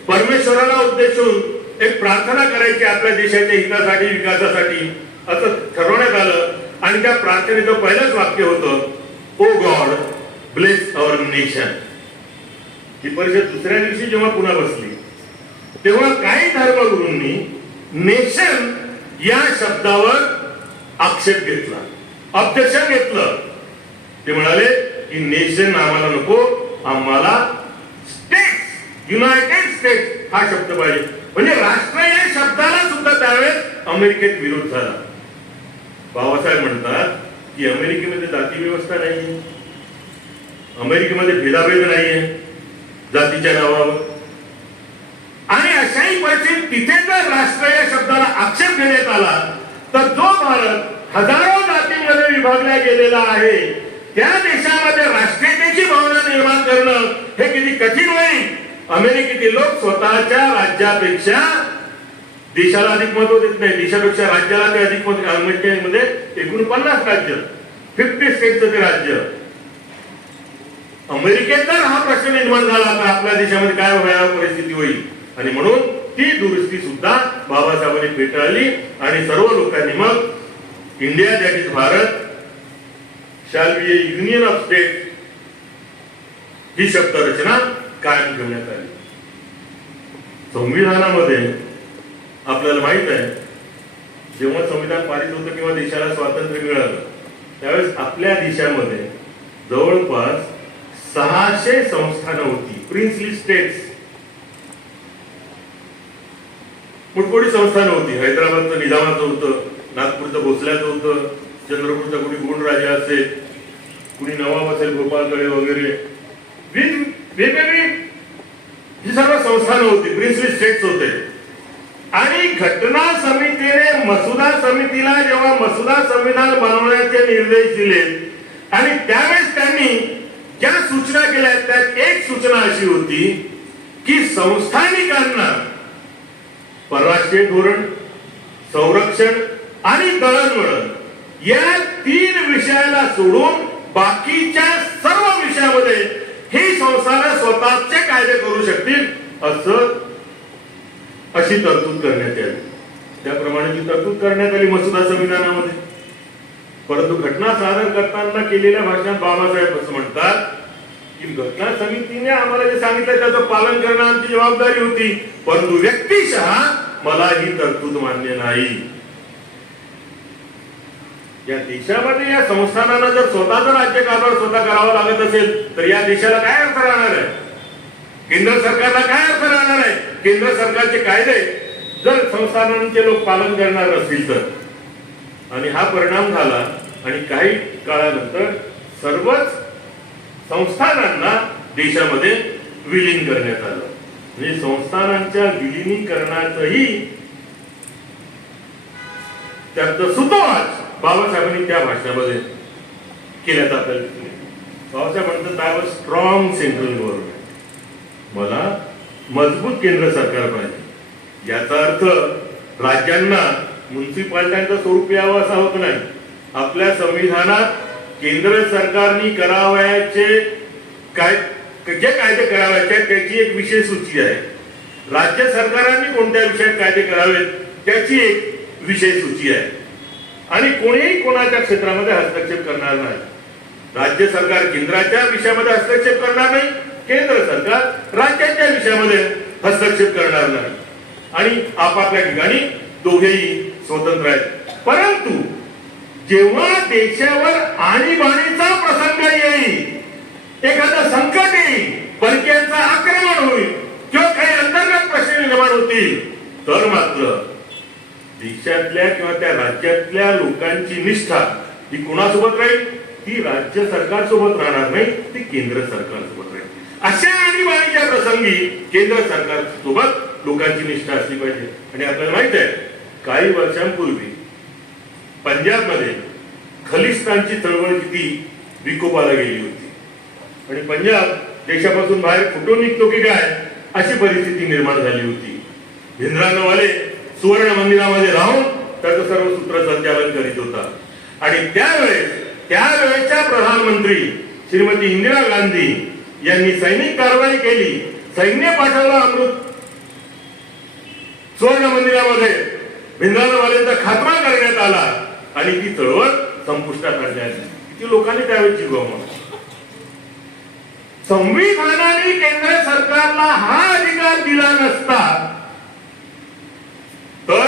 परमेश्वराला उद्देशून एक प्रार्थना करायची आपल्या देशाच्या हितासाठी, विकासासाठी असं ठरवण्यात आलं. आणि त्या प्रार्थनेचं पहिलंच वाक्य होतं, ओ गॉड ब्लेस आवर नेशन. ही परिषद दुसऱ्या दिवशी जेव्हा पुन्हा बसली तेव्हा काही धर्मगुरूंनी नेशन या शब्दावर आक्षेप घेतला, ऑब्जेक्शन घेतलं. ते म्हणाले की नेशन आम्हाला नको, आम्हाला स्टेट्स, युनायटेड स्टेट्स हा शब्द पाहिजे. म्हणजे राष्ट्र या शब्दाला सुद्धा त्यावेळेस अमेरिकेत विरोध झाला. बाबासाहेब म्हणतात की अमेरिकेमध्ये जाती व्यवस्था नाहीये, अमेरिकेमध्ये भेदाभेद नाहीये जातीच्या नावावर. आणि अशाही परिस्थितीत तिथे जर राष्ट्र या शब्दाला आक्षेप घेण्यात आला तर जो भारत हजारो जातींमध्ये विभागला गेलेला आहे त्या देशामध्ये राष्ट्रीयतेची भावना निर्माण करणं हे किती कठीण होईल. अमेरिकेतील लोक स्वतःच्या राज्यापेक्षा देशाला अधिक महत्व देत नाही, देशापेक्षा राज्याला ते अधिक महत्व. अमेरिकेमध्ये 49 राज्य, 50 स्टेटचं ते राज्य. अमेरिकेत जर हा प्रश्न निर्माण झाला तर आपल्या देशामध्ये काय भयावह परिस्थिती होईल. आणि म्हणून ती दुरुस्ती सुद्धा बाबासाहेबांनी फेटाळली आणि सर्व लोकांनी मग India that is Bharat shall be a union of state ही शब्दरचना कायम ठेवण्यात आली. संविधानामध्ये आपल्याला माहित आहे जेव्हा संविधान पारित होतं किंवा देशाला स्वातंत्र्य मिळालं त्यावेळेस आपल्या देशामध्ये जवळपास 600 संस्थानं होती, प्रिन्सली स्टेट्स. मोठमोठी संस्थानं होती. हैदराबादचं निजामाचं होतं, नागपूरचं भोसल्याचं होतं, चंद्रपूरचा कुणी गोंडराजा असेल, कुणी नवाब असेल, गोपाळकडे वगैरे वेगवेगळी ही सर्व संस्थानं होती, प्रिन्सली स्टेट्स होते. आणि घटना समितीने मसुदा समितीला जेव्हा मसुदा संविधान बनवण्याचे निर्देश दिले आणि त्यावेळेस त्यांनी ज्या सूचना केल्या त्यात एक सूचना अशी होती की संस्थानिकांना परराष्ट्रीय धोरण, संरक्षण आणि दळणवळण या 3 विषयाला सोडून बाकीच्या सर्व विषयामध्ये ही संस्थानं स्वतःचे कायदे करू शकतील अशी तरतूद करण्यात आली. त्याप्रमाणे जी तरतूद करण्यात आली मसुदा संविधानामध्ये. परंतु घटना सादर करताना केलेल्या भाषणात बाबासाहेब असं म्हणतात की घटना समितीने आम्हाला जे सांगितलं त्याचं पालन करणं आमची जबाबदारी होती, परंतु व्यक्तिशः मला ही तरतूद मान्य नाही. या देशामध्ये या संस्थानांना जर स्वतःचं राज्यकारभार स्वतः करावा लागत असेल तर या देशाला काय अर्थ राहणार आहे, केंद्र सरकारला काय अर्थ राहणार आहे. केंद्र सरकारचे कायदे जर संस्थानांचे लोक पालन करणार असतील तर. आणि हा परिणाम झाला आणि काही काळानंतर सर्वच संस्थानांना देशामध्ये विलीन करण्यात आलं. म्हणजे संस्थानांच्या विलिनीकरणाचंही त्याचं सुतोवाच बाबासाहेबांनी त्या भाषणामध्ये केल्यात आपल्याला दिसले. बाबासाहेब म्हणतात I was strong central government, मला मजबूत केंद्र सरकार पाहिजे. याचा अर्थ राज्यांना म्युन्सिपालिट्यांचं स्वरूप यावं असा होत नाही. आपल्या संविधानात केंद्र सरकारने करावयाचे जे कायदे करावयाचे त्याची एक विशेष सूची आहे. राज्य सरकारांनी कोणत्या विषयात कायदे करावेत त्याची एक विशेष सूची आहे. आणि कोणीही कोणाच्या क्षेत्रामध्ये हस्तक्षेप करणार नाही. राज्य सरकार केंद्राच्या विषयामध्ये हस्तक्षेप करणार नाही, केंद्र सरकार राज्याच्या विषयामध्ये हस्तक्षेप करणार नाही. आणि आपापल्या ठिकाणी दोघेही स्वतंत्र आहेत. परंतु जेव्हा देशावर आणीबाणीचा प्रसंग येईल, एखादं संकट येईल, परकीयांचं आक्रमण होईल किंवा काही अंतर्गत प्रश्न निर्माण होतील तर मात्र देशातल्या किंवा त्या राज्यातल्या लोकांची निष्ठा ही कोणासोबत राहील, ती राज्य सरकार सोबत राहणार नाही, ती केंद्र सरकार सोबत राहील. अशा आणीबाणीच्या प्रसंगी केंद्र सरकार सोबत लोकांची निष्ठा असली पाहिजे. आणि आपल्याला माहित आहे काही वर्षांपूर्वी पंजाबमध्ये खलिस्तानची चळवळ किती विकोपाला गेली होती आणि पंजाब देशापासून बाहेर फुटून निघतो की काय अशी परिस्थिती निर्माण झाली होती. भिंद्रांवाले सुवर्ण मंदिरामध्ये राहून त्याचं सर्व सूत्रसंचालन करीत होता. आणि त्यावेळेच्या प्रधानमंत्री श्रीमती इंदिरा गांधी यांनी सैनिक कारवाई केली, सैन्य पाठवलं अमृत सुवर्ण मंदिरामध्ये, भिंद्रांवाल्यांचा खात्मा करण्यात आला आणि ती चळवळ संपुष्टात आणण्यात आली. किती लोकांनी त्यावेळी जीव गमावला. संविधानाने केंद्र सरकारला हा अधिकार दिला नसता तर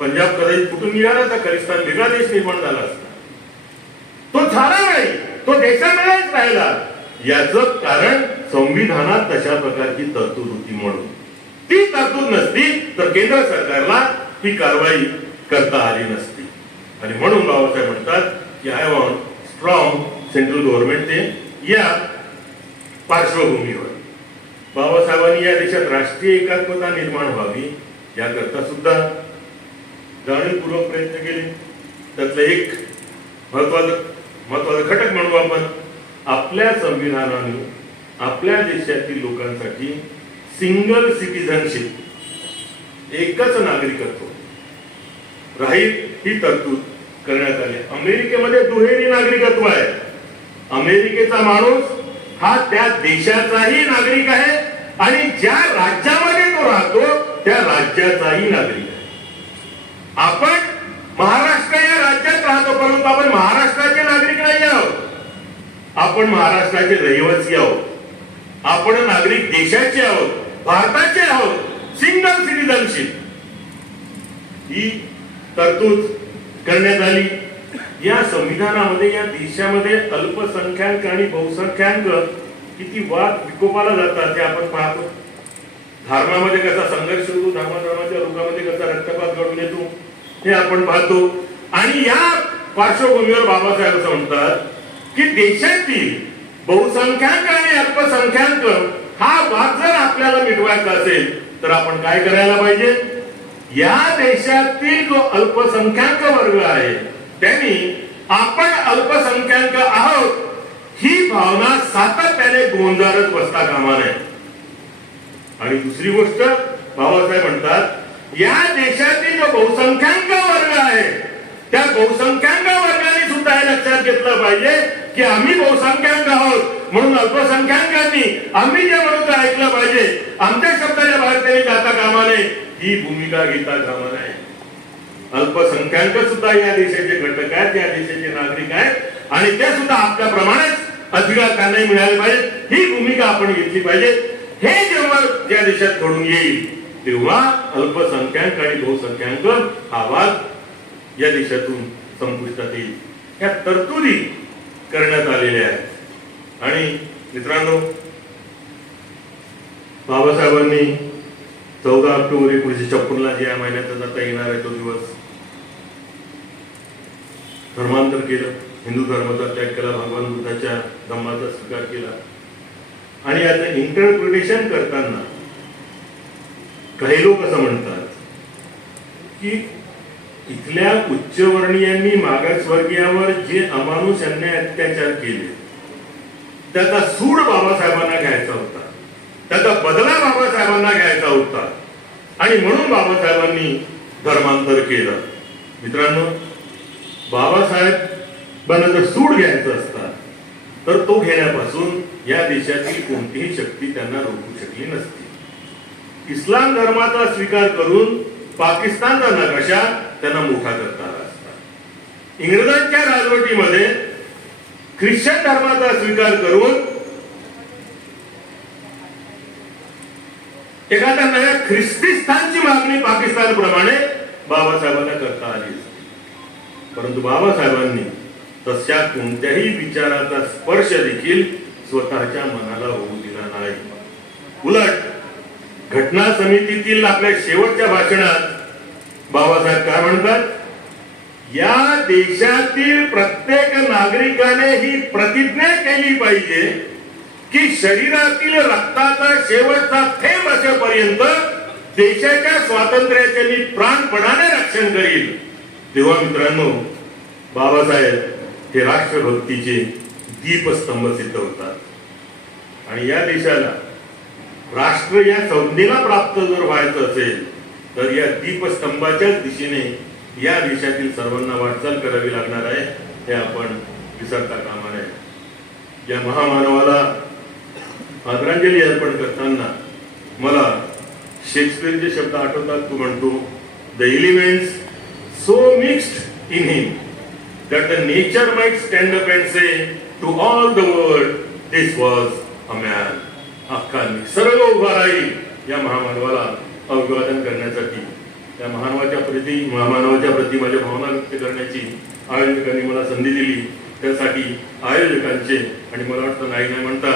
पंजाब कदाचित कुठून निघाला तर खलिस्तान वेगळा देश निर्माण झाला असता. तो झाला नाही, तो देशामध्येच राहिला. याचं कारण संविधानात तशा प्रकारची तरतूद होती म्हणून. ती तरतूद नसती तर केंद्र सरकारला ही कारवाई करता आली नसती. आणि म्हणून बाबासाहेब म्हणतात की I want strong central government. ते या पार्श्वभूमीवर बाबासाहेबांनी या देशात राष्ट्रीय एकात्मता निर्माण व्हावी याकरता सुद्धा जाणीवपूर्वक प्रयत्न केले. त्यातलं एक महत्वाचा घटक म्हणू आपण, आपल्या संविधानाने आपल्या देशातील लोकांसाठी सिंगल सिटीजनशिप, एकच नागरिकत्व राहील ही तरतूद करण्यात आली. अमेरिकेमध्ये दुहेरी नागरिकत्व आहे. अमेरिकेचा माणूस हा त्या देशाचाही नागरिक आहे आणि ज्या राज्यामध्ये तो राहतो त्या राज्याचाही नागरिक आहे. आपण महाराष्ट्र या राज्यात राहतो परंतु आपण महाराष्ट्राचे नागरिक नाही आहोत. आपण महाराष्ट्राचे रहिवासी आहोत. आपण नागरिक देशाचे आहोत, भारताचे आहोत. सिंगल सिटीजनशिप ही तरतूद करण्यात आली. या संविधानामध्ये या देशामध्ये अल्पसंख्याक आणि बहुसंख्याक किती वाद विकोपाला जातात ते आपण पाहतो. धर्मामध्ये कसा संघर्ष होतो, धर्माच्या लोकांमध्ये कसा रक्तपात घडून येतो हे आपण पाहतो. आणि या पार्श्वभूमीवर बाबासाहेब असं म्हणतात की देशातील बहुसंख्याक आणि अल्पसंख्याक हा वाद जर आपल्याला मिटवायचा असेल तर आपण काय करायला पाहिजे. या देशातील जो अल्पसंख्याक वर्ग आहे त्यांनी आपण अल्पसंख्याक आहोत ही भावना सातत्याने गोंजारत बसता कामा नये. आणि दुसरी गोष्ट बाबासाहेब म्हणतात या देशातील जो बहुसंख्याक वर्ग आहे त्या बहुसंख्याक वर्गाने सुद्धा हे लक्षात घेतलं पाहिजे की आम्ही बहुसंख्याक आहोत म्हणून अल्पसंख्याकांनी आम्ही जे म्हणतो ऐकलं पाहिजे. आमच्या शब्दाच्या बाहेर त्यांनी जाता कामा नये ही भूमिका घेता कामा नये. अल्पसंख्याक सुद्धा या देशाचे घटक आहेत, या देशाचे नागरिक आहेत आणि ते सुद्धा आपल्याप्रमाणेच अधिकार त्यांनाही मिळाले पाहिजे ही भूमिका आपण घेतली पाहिजे. हे जेव्हा या देशात घडून येईल तेव्हा अल्पसंख्याक आणि बहुसंख्याक हा वाद या देशातून संपुष्टात येईल. या तरतुदी करण्यात आलेल्या आहेत. आणि मित्रांनो, बाबासाहेबांनी 14 ऑक्टोबर 1956 ला ज्या महिन्यात जाता येणार आहे तो दिवस धर्मांतर केलं, हिंदू धर्माचा त्याग केला, भगवान बुद्धाच्या धम्माचा स्वीकार केला. आणि याचं इंटरप्रिटेशन करताना काही लोक असं म्हणतात की इथल्या उच्चवर्णीयांनी मागासवर्गीयावर जे अमानुष अन्याय अत्याचार केले त्याचा सूड बाबासाहेबांना घ्यायचा होता, त्याचा बदला बाबासाहेबांना घ्यायचा होता आणि म्हणून बाबासाहेबांनी धर्मांतर केलं. मित्रांनो, बाबासाहेबांना जर सूड घ्यायचं असता तर तो घेण्यापासून या देशातील कोणतीही शक्ती त्यांना रोखू शकली नसती. इस्लाम धर्माचा स्वीकार करून पाकिस्तानचा नकाशा त्यांना मोठा करता आला असता. इंग्रजांच्या राजवटीमध्ये ख्रिश्चन धर्माचा स्वीकार करून एखाद्या नव्या ख्रिस्तीस्थानची मागणी पाकिस्तानप्रमाणे बाबासाहेबांना करता आली असती. परंतु बाबासाहेबांनी तशा कोणत्याही विचाराचा स्पर्श देखील स्वतःच्या मनाला होऊ दिला नाही. उलट घटना समितीतील आपल्या शेवटच्या भाषणात बाबासाहेब काय म्हणतात, या देशातील प्रत्येक नागरिकाने ही प्रतिज्ञा केली पाहिजे की शरीरातील रक्ताचा शेवटचा थेंब असेपर्यंत देशाच्या स्वातंत्र्याचे मी प्राणपणाने रक्षण करील. तेव्हा मित्रांनो, बाबासाहेब हे राष्ट्रभक्तीचे दीपस्तंभ सिद्ध होतात. आणि या देशाला राष्ट्र या संज्ञेला प्राप्त जर व्हायचं असेल तर या दीपस्तंभाच्या दिशेने या देशातील सर्वांना वाटचाल करावी लागणार आहे हे आपण विसरता कामा नये. या महामानवाला आदरांजली अर्पण करताना मला शेक्सपियरचे शब्द आठवतात. तो म्हणतो, the elements so mixed in him that the nature might stand up and say to all the world, this was अम्यान अक्कांनी सर्व उभा राहील या महामानवाला अभिवादन करण्यासाठी. त्या महामानवाच्या प्रती माझ्या भावना व्यक्त करण्याची आयोजकांनी मला संधी दिली. त्यासाठी आयोजकांचे आणि मला वाटतं नाही म्हणता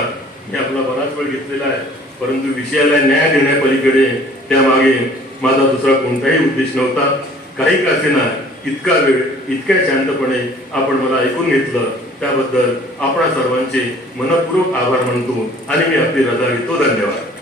मी आपला बराच वेळ घेतलेला आहे, परंतु विषयाला न्याय देण्यापलीकडे त्यामागे माझा दुसरा कोणताही उद्देश नव्हता. काही का असेना इतका वेळ इतक्या शांतपणे आपण मला ऐकून घेतलं त्याबद्दल आपणा सर्वांचे मनपूर्वक आभार मानतो आणि मी आपली रजा घेतो. धन्यवाद.